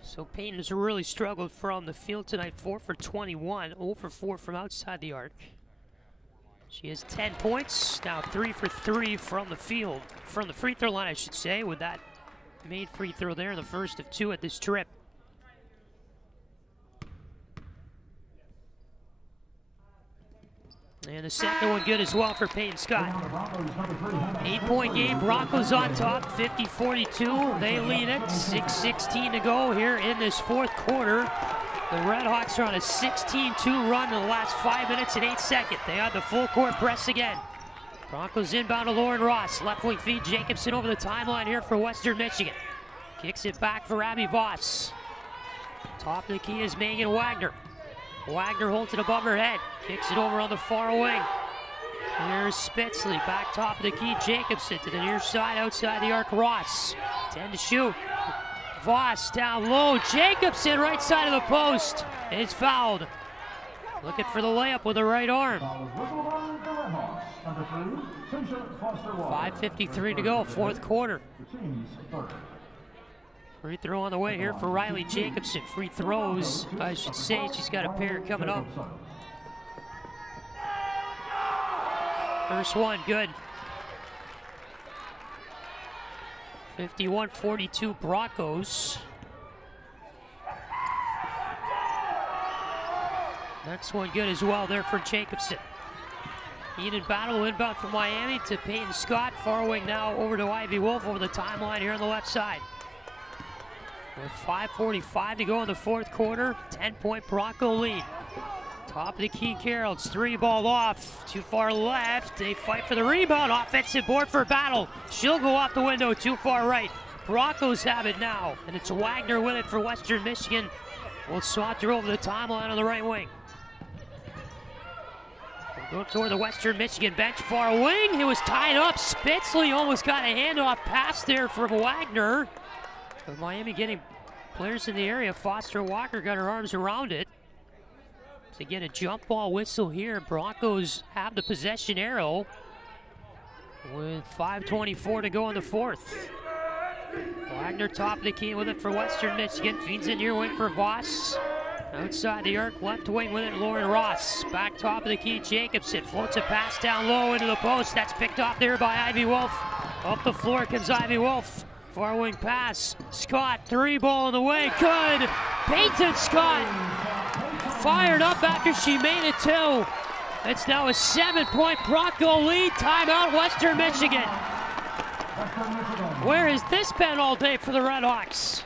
So Peyton has really struggled from the field tonight. 4 for 21, 0 for 4 from outside the arc. She has 10 points, now 3 for 3 from the field, from the free throw line, I should say, with that made free throw there, the first of 2 at this trip. And the second one good as well for Peyton Scott. 8-point game, Broncos on top, 50-42. They lead it, 6:16 to go here in this fourth quarter. The RedHawks are on a 16-2 run in the last 5 minutes and 8 seconds. They had the full court press again. Broncos inbound to Lauren Ross. Left wing feed, Jacobson over the timeline here for Western Michigan. Kicks it back for Abby Voss. Top of the key is Megan Wagner. Wagner holds it above her head. Kicks it over on the far wing. Here's Spitzley, back top of the key, Jacobson to the near side, outside the arc, Ross. 10 to shoot. Voss down low, Jacobson right side of the post is fouled. Looking for the layup with the right arm. 5:53 to go, fourth quarter. Free throw on the way here for Riley Jacobson. Free throws, I should say, she's got a pair coming up. First one, good. 51-42 Broncos. Next one good as well there for Jacobson. Eden Battle inbound from Miami to Peyton Scott. Far wing now over to Ivy Wolf over the timeline here on the left side. With 5:45 to go in the fourth quarter, 10-point Bronco lead. Top of the key, Geralds, 3 ball off, too far left. They fight for the rebound, offensive board for Battle. She'll go off the window, too far right. Broncos have it now, and it's Wagner with it for Western Michigan. Will saunter over the timeline on the right wing. We'll go toward the Western Michigan bench, far wing. It was tied up. Spitzley almost got a handoff pass there from Wagner. But Miami getting players in the area. Foster Walker got her arms around it. To get a jump ball whistle here, Broncos have the possession arrow with 5:24 to go in the fourth. Wagner top of the key with it for Western Michigan. Feeds in near wing for Voss. Outside the arc, left wing with it, Lauren Ross. Back top of the key, Jacobson floats a pass down low into the post. That's picked off there by Ivy Wolf. Up the floor comes Ivy Wolf. Far wing pass. Scott, three ball in the way. Good. Peyton Scott fired up after she made it two. It's now a 7-point Bronco lead. Timeout, Western Michigan. Where has this been all day for the RedHawks?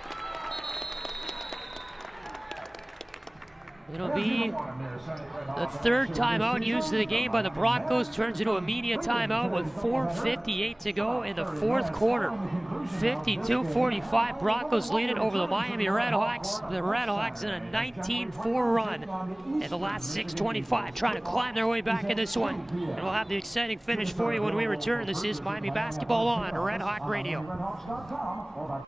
It'll be the third timeout used in the game by the Broncos. Turns into a media timeout with 4:58 to go in the fourth quarter. 52-45, Broncos lead it over the Miami RedHawks. The RedHawks in a 19-4 run in the last 6:25, trying to climb their way back in this one. And we'll have the exciting finish for you when we return. This is Miami Basketball on RedHawk Radio. RedHawks.com.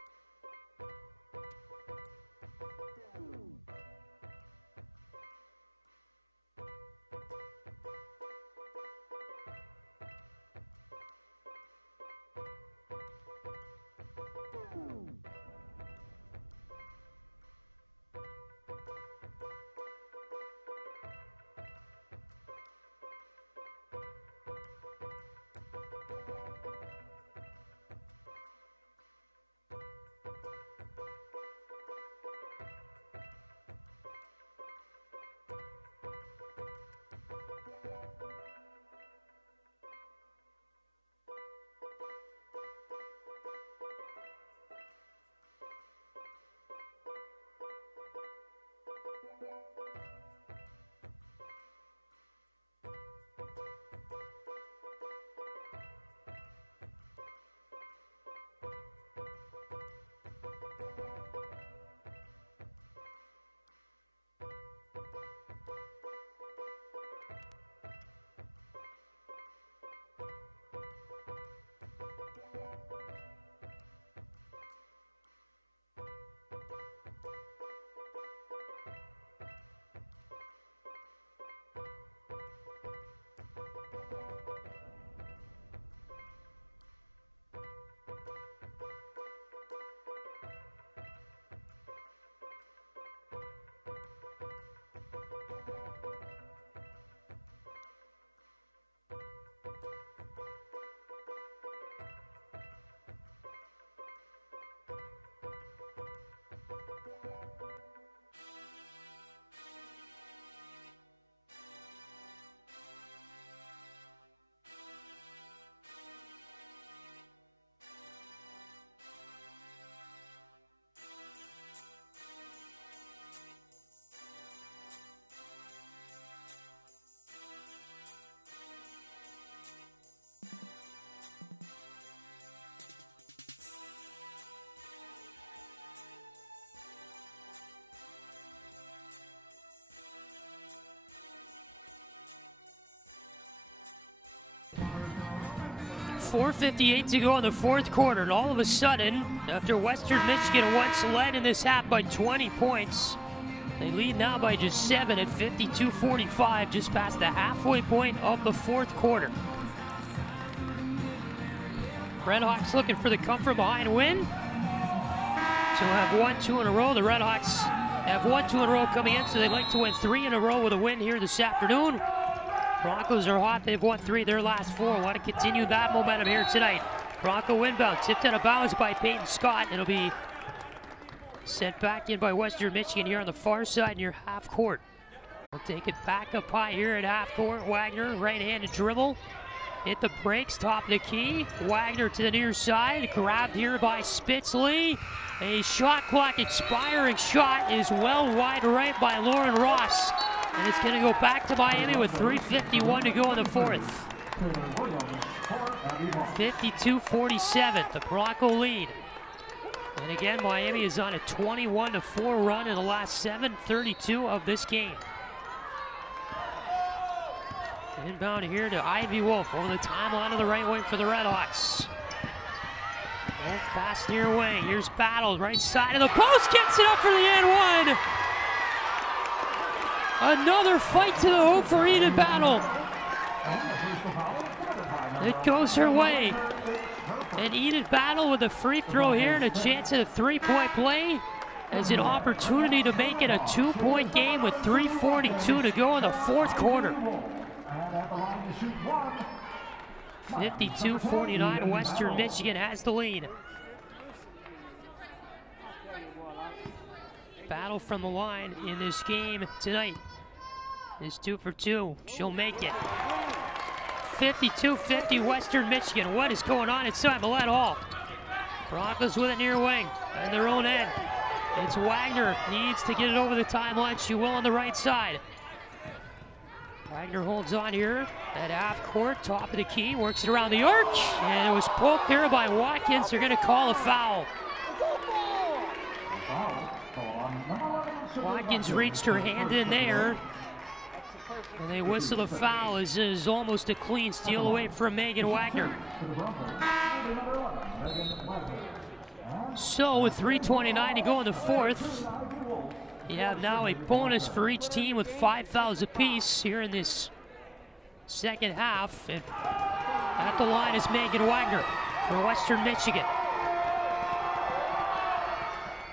4:58 to go in the fourth quarter, and all of a sudden, after Western Michigan once led in this half by 20 points, they lead now by just 7 at 52-45, just past the halfway point of the fourth quarter. RedHawks looking for the come from behind win. So have won 2 in a row. The RedHawks have won 2 in a row coming in, so they'd like to win 3 in a row with a win here this afternoon. Broncos are hot. They've won 3 their last 4. Want to continue that momentum here tonight. Bronco inbound, tipped out of bounds by Peyton Scott. It'll be sent back in by Western Michigan here on the far side near half court. We'll take it back up high here at half court. Wagner, right-handed dribble. Hit the brakes, top of the key. Wagner to the near side, grabbed here by Spitzley. A shot clock expiring shot is well wide right by Lauren Ross. And it's going to go back to Miami with 3:51 to go in the fourth. 52-47, the Bronco lead. And again, Miami is on a 21-4 run in the last 7:32 of this game. Inbound here to Ivy Wolf over the timeline of the right wing for the RedHawks. Wolf pass near wing. Here's Battle, right side of the post, gets it up for the and one. Another fight to the hoop for Enid Battle. It goes her way. And Enid Battle with a free throw here and a chance at a 3-point play. has an opportunity to make it a 2-point game with 3:42 to go in the fourth quarter. 52-49, Western Michigan has the lead. Battle from the line in this game tonight is 2 for 2. She'll make it. 52-50 Western Michigan. What is going on inside Millett Hall? Broncos with it near wing and their own end. It's Wagner, needs to get it over the timeline. She will on the right side. Wagner holds on here at half court, top of the key, works it around the arch, and it was poked there by Watkins. They're going to call a foul. Watkins reached her hand in there, and they whistle a foul as it is almost a clean steal away from Megan Wagner. So with 3:29 to go in the fourth, you have now a bonus for each team with 5 fouls apiece here in this second half. And at the line is Megan Wagner for Western Michigan.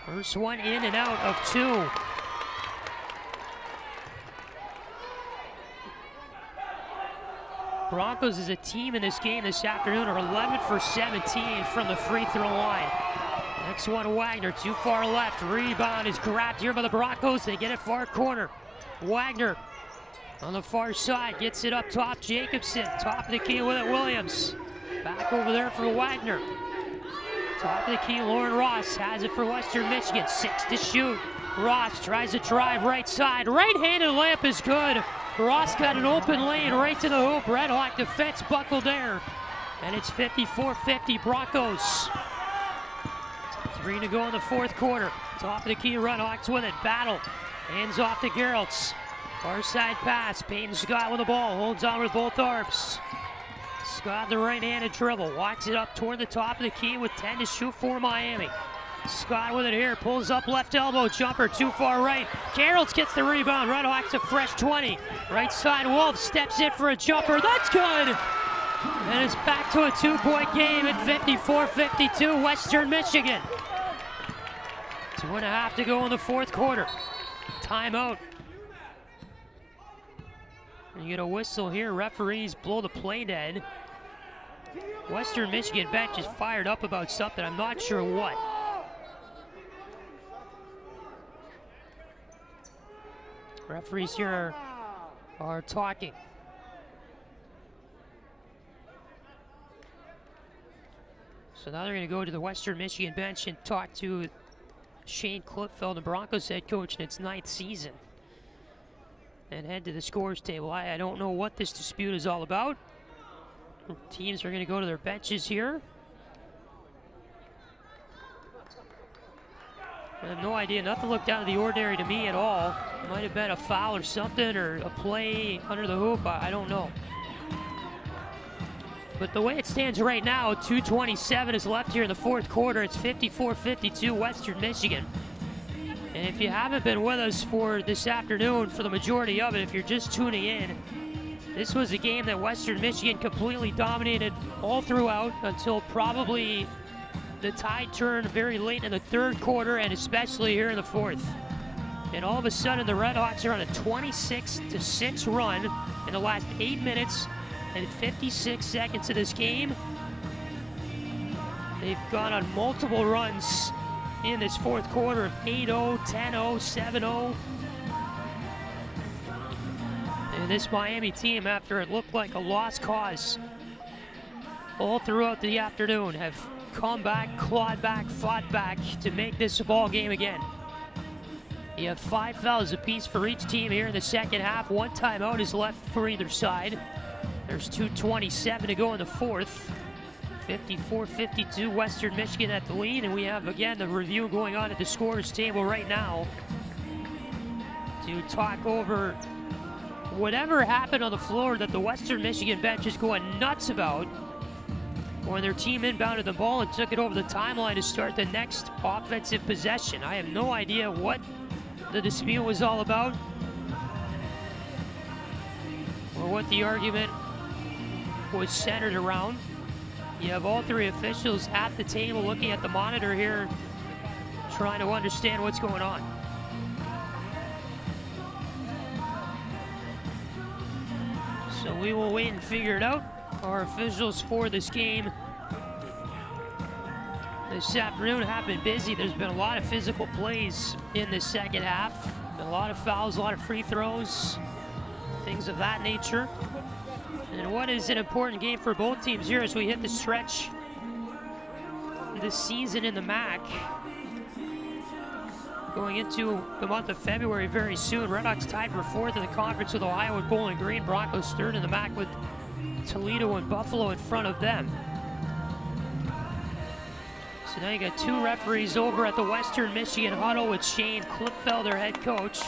First one in and out of 2. Broncos as a team in this game this afternoon are 11 for 17 from the free throw line. Next one, Wagner, too far left. Rebound is grabbed here by the Broncos. They get it far corner. Wagner on the far side, gets it up top. Jacobson, top of the key with it, Williams. Back over there for Wagner. Top of the key, Lauren Ross has it for Western Michigan. 6 to shoot. Ross tries to drive right side. Right-handed layup is good. Ross got an open lane right to the hoop. RedHawk defense buckled there. And it's 54-50 Broncos. 3 to go in the fourth quarter. Top of the key, RedHawks with it. Battle. Hands off to Geraltz. Far side pass. Peyton Scott with the ball. Holds on with both arms. Scott the right-handed dribble. Walks it up toward the top of the key with 10 to shoot for Miami. Scott with it here. Pulls up left elbow. Jumper too far right. Geraltz gets the rebound. RedHawks a fresh 20. Right side, Wolf steps in for a jumper. That's good! And it's back to a 2-point game at 54-52 Western Michigan. 2.5 to go in the fourth quarter. Timeout. You get a whistle here. Referees blow the play dead. Western Michigan bench is fired up about something. I'm not sure what. Referees here are talking. So now they're going to go to the Western Michigan bench and talk to Shane Klipfeld, the Broncos head coach in its 9th season, and head to the scores table. I don't know what this dispute is all about. Teams are going to go to their benches here. I have no idea. Nothing looked out of the ordinary to me at all. It might have been a foul or something, or a play under the hoop. I don't know. But the way it stands right now, 2:27 is left here in the fourth quarter. It's 54-52 Western Michigan. And if you haven't been with us for this afternoon, for the majority of it, if you're just tuning in, this was a game that Western Michigan completely dominated all throughout until probably the tide turned very late in the third quarter, and especially here in the fourth. And all of a sudden, the RedHawks are on a 26-6 run in the last 8 minutes and 56 seconds of this game. They've gone on multiple runs in this fourth quarter of 8-0, 10-0, 7-0. And this Miami team, after it looked like a lost cause all throughout the afternoon, have come back, clawed back, fought back to make this a ball game again. You have 5 fouls apiece for each team here in the second half. 1 timeout is left for either side. There's 2:27 to go in the fourth. 54-52 Western Michigan at the lead, and we have again the review going on at the scores table right now to talk over whatever happened on the floor that the Western Michigan bench is going nuts about when their team inbounded the ball and took it over the timeline to start the next offensive possession. I have no idea what the dispute was all about or what the argument was centered around. You have all 3 officials at the table looking at the monitor here, trying to understand what's going on. So we will wait and figure it out. Our officials for this game this afternoon have been busy. There's been a lot of physical plays in the second half. A lot of fouls, a lot of free throws, things of that nature. And what is an important game for both teams here as we hit the stretch this season in the MAC. Going into the month of February very soon. RedHawks tied for 4th in the conference with Ohio and Bowling Green. Broncos 3rd in the MAC with Toledo and Buffalo in front of them. So now you got 2 referees over at the Western Michigan huddle with Shane Klipfeld, their head coach.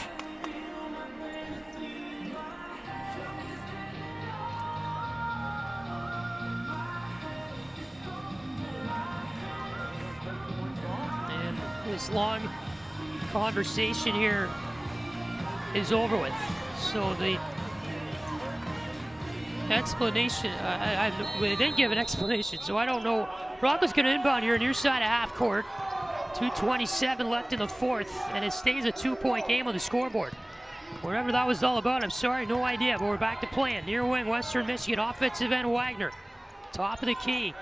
And this long conversation here is over with. So the explanation, they didn't give an explanation, so I don't know. Broncos going to inbound here near side of half court. 2:27 left in the 4th, and it stays a 2-point game on the scoreboard. Whatever that was all about, I'm sorry, no idea, but we're back to playing. Near wing, Western Michigan, offensive end Wagner. Top of the key.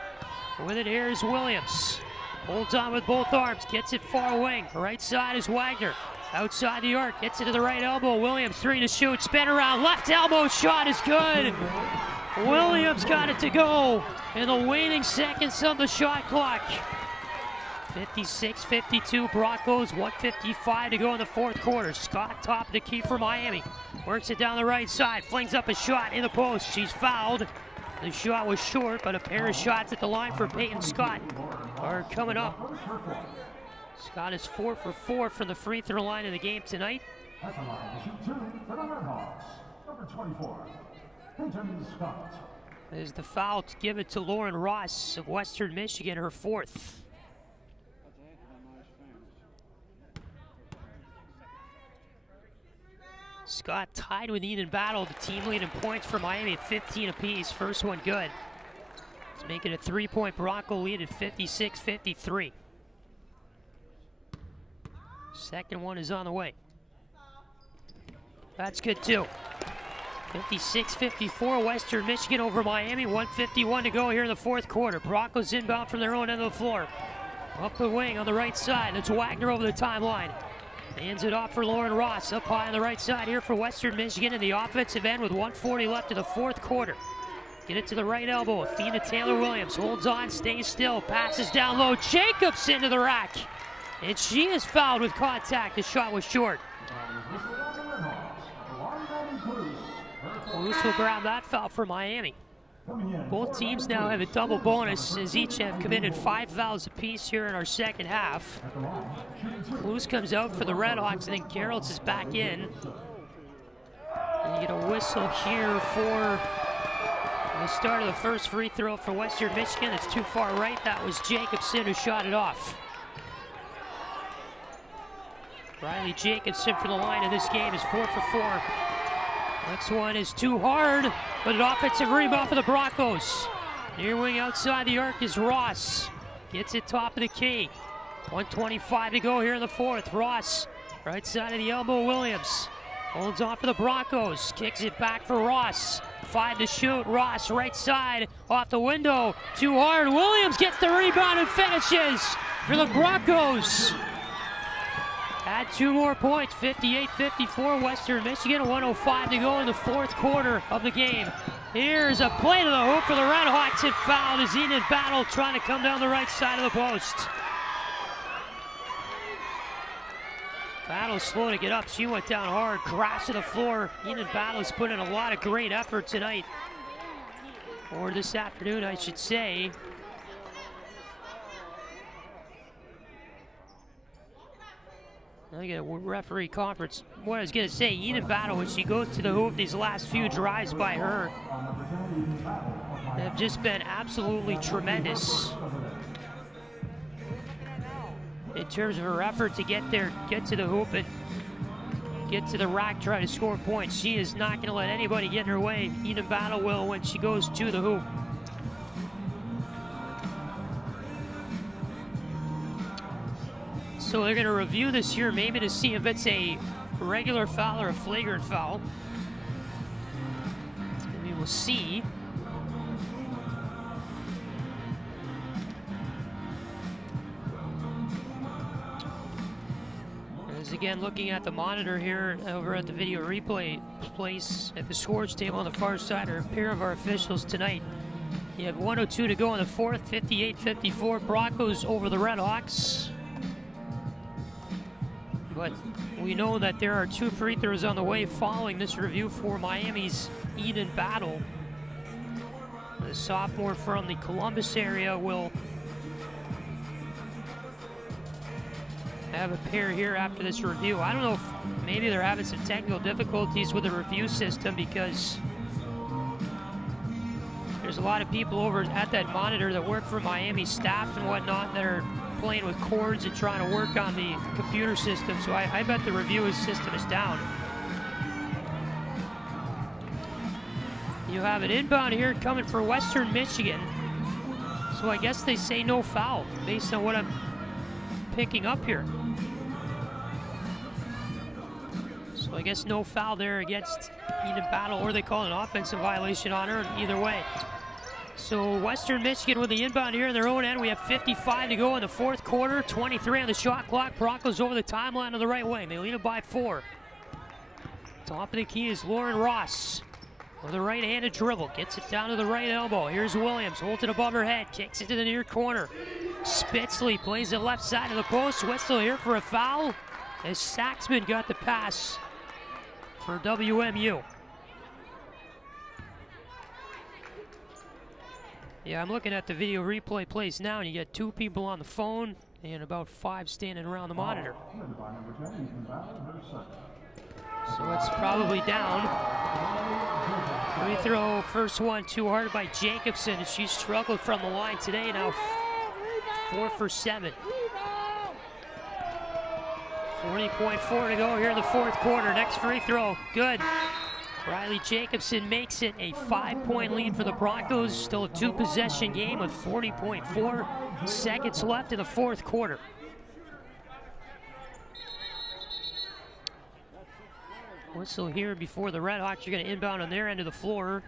With it here is Williams. Holds on with both arms, gets it far wing. Right side is Wagner. Outside the arc, gets it to the right elbow. Williams, 3 to shoot, spin around, left elbow shot is good. Williams got it to go in the waning seconds of the shot clock. 56-52 Broncos, 1:55 to go in the 4th quarter. Scott, top of the key for Miami. Works it down the right side, flings up a shot in the post. She's fouled. The shot was short, but a pair of shots at the line for Peyton Scott are coming up. Scott is 4 for 4 from the free throw line in the game tonight. At the line to shoot 2 for the RedHawks, number 24, Peyton Scott. There's the foul to give it to Lauren Ross of Western Michigan, her 4th. Scott tied with Eden Battle, the team lead in points for Miami at 15 apiece. First one good. Let's make it a 3-point Bronco lead at 56-53. Second one is on the way. That's good too. 56-54, Western Michigan over Miami. 1:51 to go here in the 4th quarter. Broncos inbound from their own end of the floor. Up the wing on the right side. It's Wagner over the timeline. Hands it off for Lauren Ross. Up high on the right side here for Western Michigan in the offensive end with 1:40 left in the 4th quarter. Get it to the right elbow. Athena Taylor-Williams holds on, stays still, passes down low. Jacobs into the rack. And she is fouled with contact. The shot was short. Luce will grab that foul for Miami. Both teams now have a double bonus as each have committed 5 fouls apiece here in our second half. Luce comes out for the RedHawks, and then Gerolds is back in. And you get a whistle here for the start of the first free throw for Western Michigan. It's too far right. That was Jacobson who shot it off. Riley Jacobson for the line in this game is 4 for 4. Next one is too hard, but an offensive rebound for the Broncos. Near wing outside the arc is Ross. Gets it top of the key. 1:25 to go here in the 4th. Ross, right side of the elbow, Williams. Holds on for the Broncos. Kicks it back for Ross. 5 to shoot. Ross, right side, off the window. Too hard. Williams gets the rebound and finishes for the Broncos. Add 2 more points, 58-54, Western Michigan, 1:05 to go in the 4th quarter of the game. Here's a play to the hoop for the RedHawks. It fouled as Eden Battle trying to come down the right side of the post. Battle slow to get up. She went down hard, crashed to the floor. Eden Battle's put in a lot of great effort tonight, or this afternoon, I should say. I get a referee conference. What I was going to say, Eden Battle, when she goes to the hoop, these last few drives by her have just been absolutely tremendous in terms of her effort to get there, get to the hoop, and get to the rack, try to score points. She is not going to let anybody get in her way. Eden Battle will when she goes to the hoop. So So they're going to review this here, maybe to see if it's a regular foul or a flagrant foul. We will see. As again, looking at the monitor here over at the video replay place at the scores table on the far side are a pair of our officials tonight. You have 1:02 to go in the fourth, 58-54 Broncos over the RedHawks. But we know that there are 2 free throws on the way following this review for Miami's Eden Battle. The sophomore from the Columbus area will have a pair here after this review. I don't know if maybe they're having some technical difficulties with the review system because there's a lot of people over at that monitor that work for Miami staff and whatnot that are playing with cords and trying to work on the computer system. So I bet the review system is down. You have an inbound here coming for Western Michigan. So I guess they say no foul based on what I'm picking up here. So I guess no foul there against Eden Battle, or they call it an offensive violation on her, either way. So Western Michigan with the inbound here in their own end. We have 55 to go in the fourth quarter, 23 on the shot clock. Broncos over the timeline on the right wing. They lead it by 4. Top of the key is Lauren Ross with a right-handed dribble. Gets it down to the right elbow. Here's Williams, holds it above her head, kicks it to the near corner. Spitzley plays it left side of the post. Whistle here for a foul as Saxman got the pass for WMU. Yeah, I'm looking at the video replay plays now, and you get 2 people on the phone and about 5 standing around the monitor. So it's probably down. Free throw, first one, too hard by Jacobson, and she struggled from the line today. Now 4 for 7. 40.4 to go here in the fourth quarter. Next free throw, good. Riley Jacobson makes it a 5-point lead for the Broncos. Still a 2-possession game with 40.4 seconds left in the fourth quarter. Whistle here before the RedHawks are going to inbound on their end of the floor.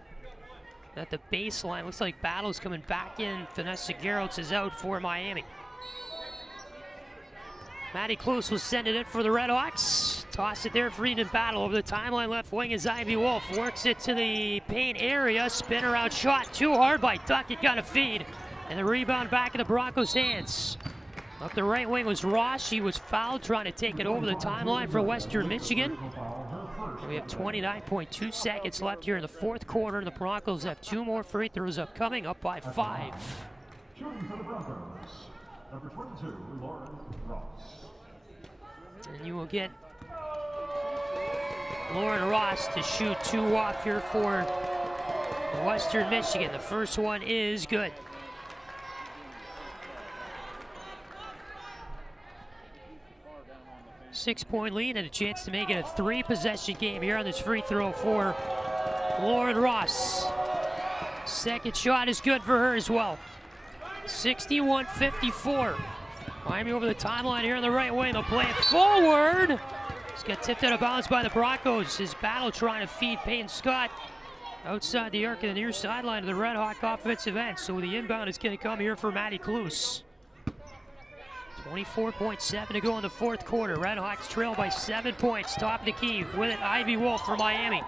At the baseline, looks like Battle's coming back in. Vanessa Gerolds is out for Miami. Maddie Klose will send it in for the RedHawks. Toss it there for Eden Battle. Over the timeline left wing is Ivy Wolf. Works it to the paint area. Spin around shot. Too hard by Duckett. Got a feed. And the rebound back in the Broncos' hands. Up the right wing was Ross. She was fouled trying to take it over the timeline for Western Michigan. We have 29.2 seconds left here in the fourth quarter. The Broncos have 2 more free throws upcoming, up by 5. Shooting for the Broncos, number 22, Lauren Ross. And you will get Lauren Ross to shoot 2 off here for Western Michigan. The first one is good. Six-point lead and a chance to make it a 3-possession game here on this free throw for Lauren Ross. Second shot is good for her as well. 61-54. Miami over the timeline here on the right wing. They'll play it forward. It's got tipped out of bounds by the Broncos. His Battle trying to feed Peyton Scott outside the arc of the near sideline of the RedHawk offensive end. So the inbound is going to come here for Maddie Klose. 24.7 to go in the fourth quarter. RedHawks trail by 7 points. Top of the key with it, Ivy Wolf for Miami.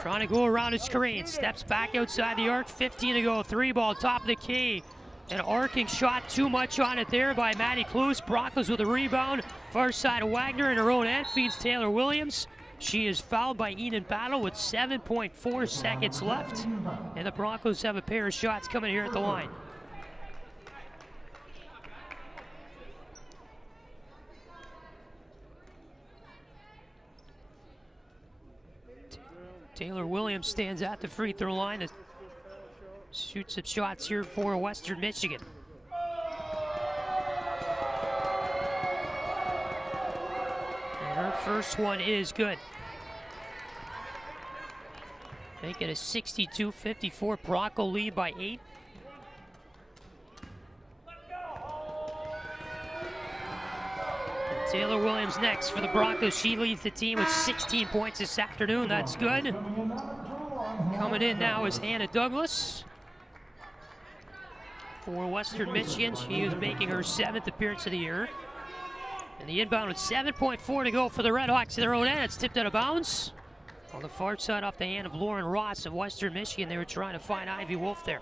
Trying to go around a screen. Steps back outside the arc. 15 to go. 3-ball, top of the key. An arcing shot, too much on it there by Maddie Klose. Broncos with a rebound. Far side of Wagner in her own end. Feeds Taylor Williams. She is fouled by Eden Battle with 7.4 seconds left. And the Broncos have a pair of shots coming here at the line. Taylor Williams stands at the free throw line to shoot some shots here for Western Michigan. And her first one is good. Make it a 62-54 Bronco lead by 8. Taylor Williams next for the Broncos. She leads the team with 16 points this afternoon. That's good. Coming in now is Hannah Douglas for Western Michigan. She is making her 7th appearance of the year. And the inbound with 7.4 to go for the RedHawks to their own end. It's tipped out of bounds. On the far side off the hand of Lauren Ross of Western Michigan. They were trying to find Ivy Wolf there.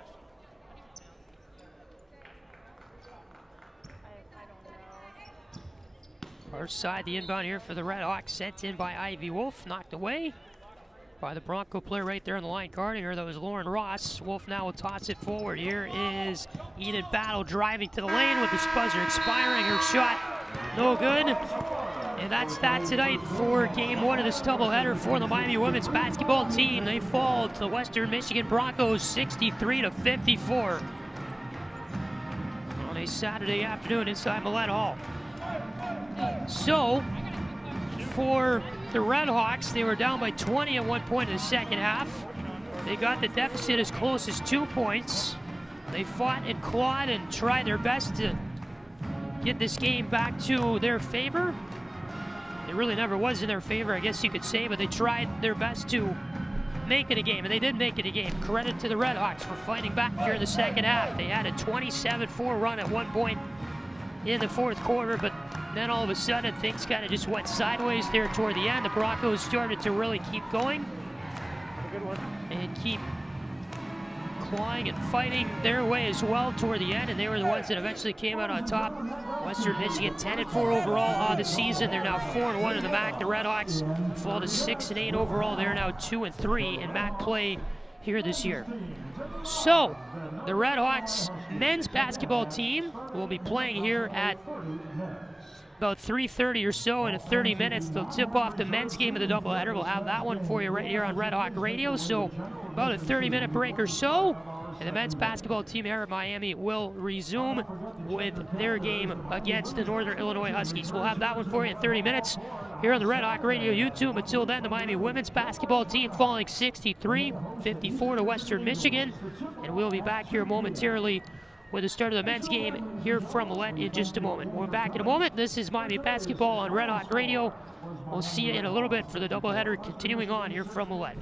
Far side, the inbound here for the RedHawks, sent in by Ivy Wolf, knocked away by the Bronco player right there on the line guarding her. That was Lauren Ross. Wolf now will toss it forward. Here is Eden Battle driving to the lane with the buzzer expiring. Her shot, no good. And that's that tonight for game 1 of this doubleheader for the Miami women's basketball team. They fall to the Western Michigan Broncos 63-54 on a Saturday afternoon inside Millett Hall. So, for the RedHawks, they were down by 20 at one point in the second half. They got the deficit as close as 2 points. They fought and clawed and tried their best to get this game back to their favor. It really never was in their favor, I guess you could say, but they tried their best to make it a game, and they did make it a game. Credit to the RedHawks for fighting back here in the second half. They had a 27-4 run at one point in the fourth quarter, but then all of a sudden things kind of just went sideways there toward the end. The Broncos started to really keep going and keep clawing and fighting their way as well toward the end, and they were the ones that eventually came out on top. Western Michigan 10-4 overall on the season. They're now 4-1 in the MAC. The RedHawks fall to 6-8 overall. They're now 2-3 in MAC play here this year. So, the RedHawks men's basketball team will be playing here at about 3:30 or so. In 30 minutes, they'll tip off the men's game of the doubleheader. We'll have that one for you right here on RedHawk Radio. So, about a 30-minute break or so, and the men's basketball team here at Miami will resume with their game against the Northern Illinois Huskies. We'll have that one for you in 30 minutes here on the RedHawk Radio YouTube. Until then, the Miami women's basketball team falling 63-54 to Western Michigan. And we'll be back here momentarily with the start of the men's game here from Millett in just a moment. We're back in a moment. This is Miami basketball on RedHawk Radio. We'll see you in a little bit for the doubleheader continuing on here from Millett.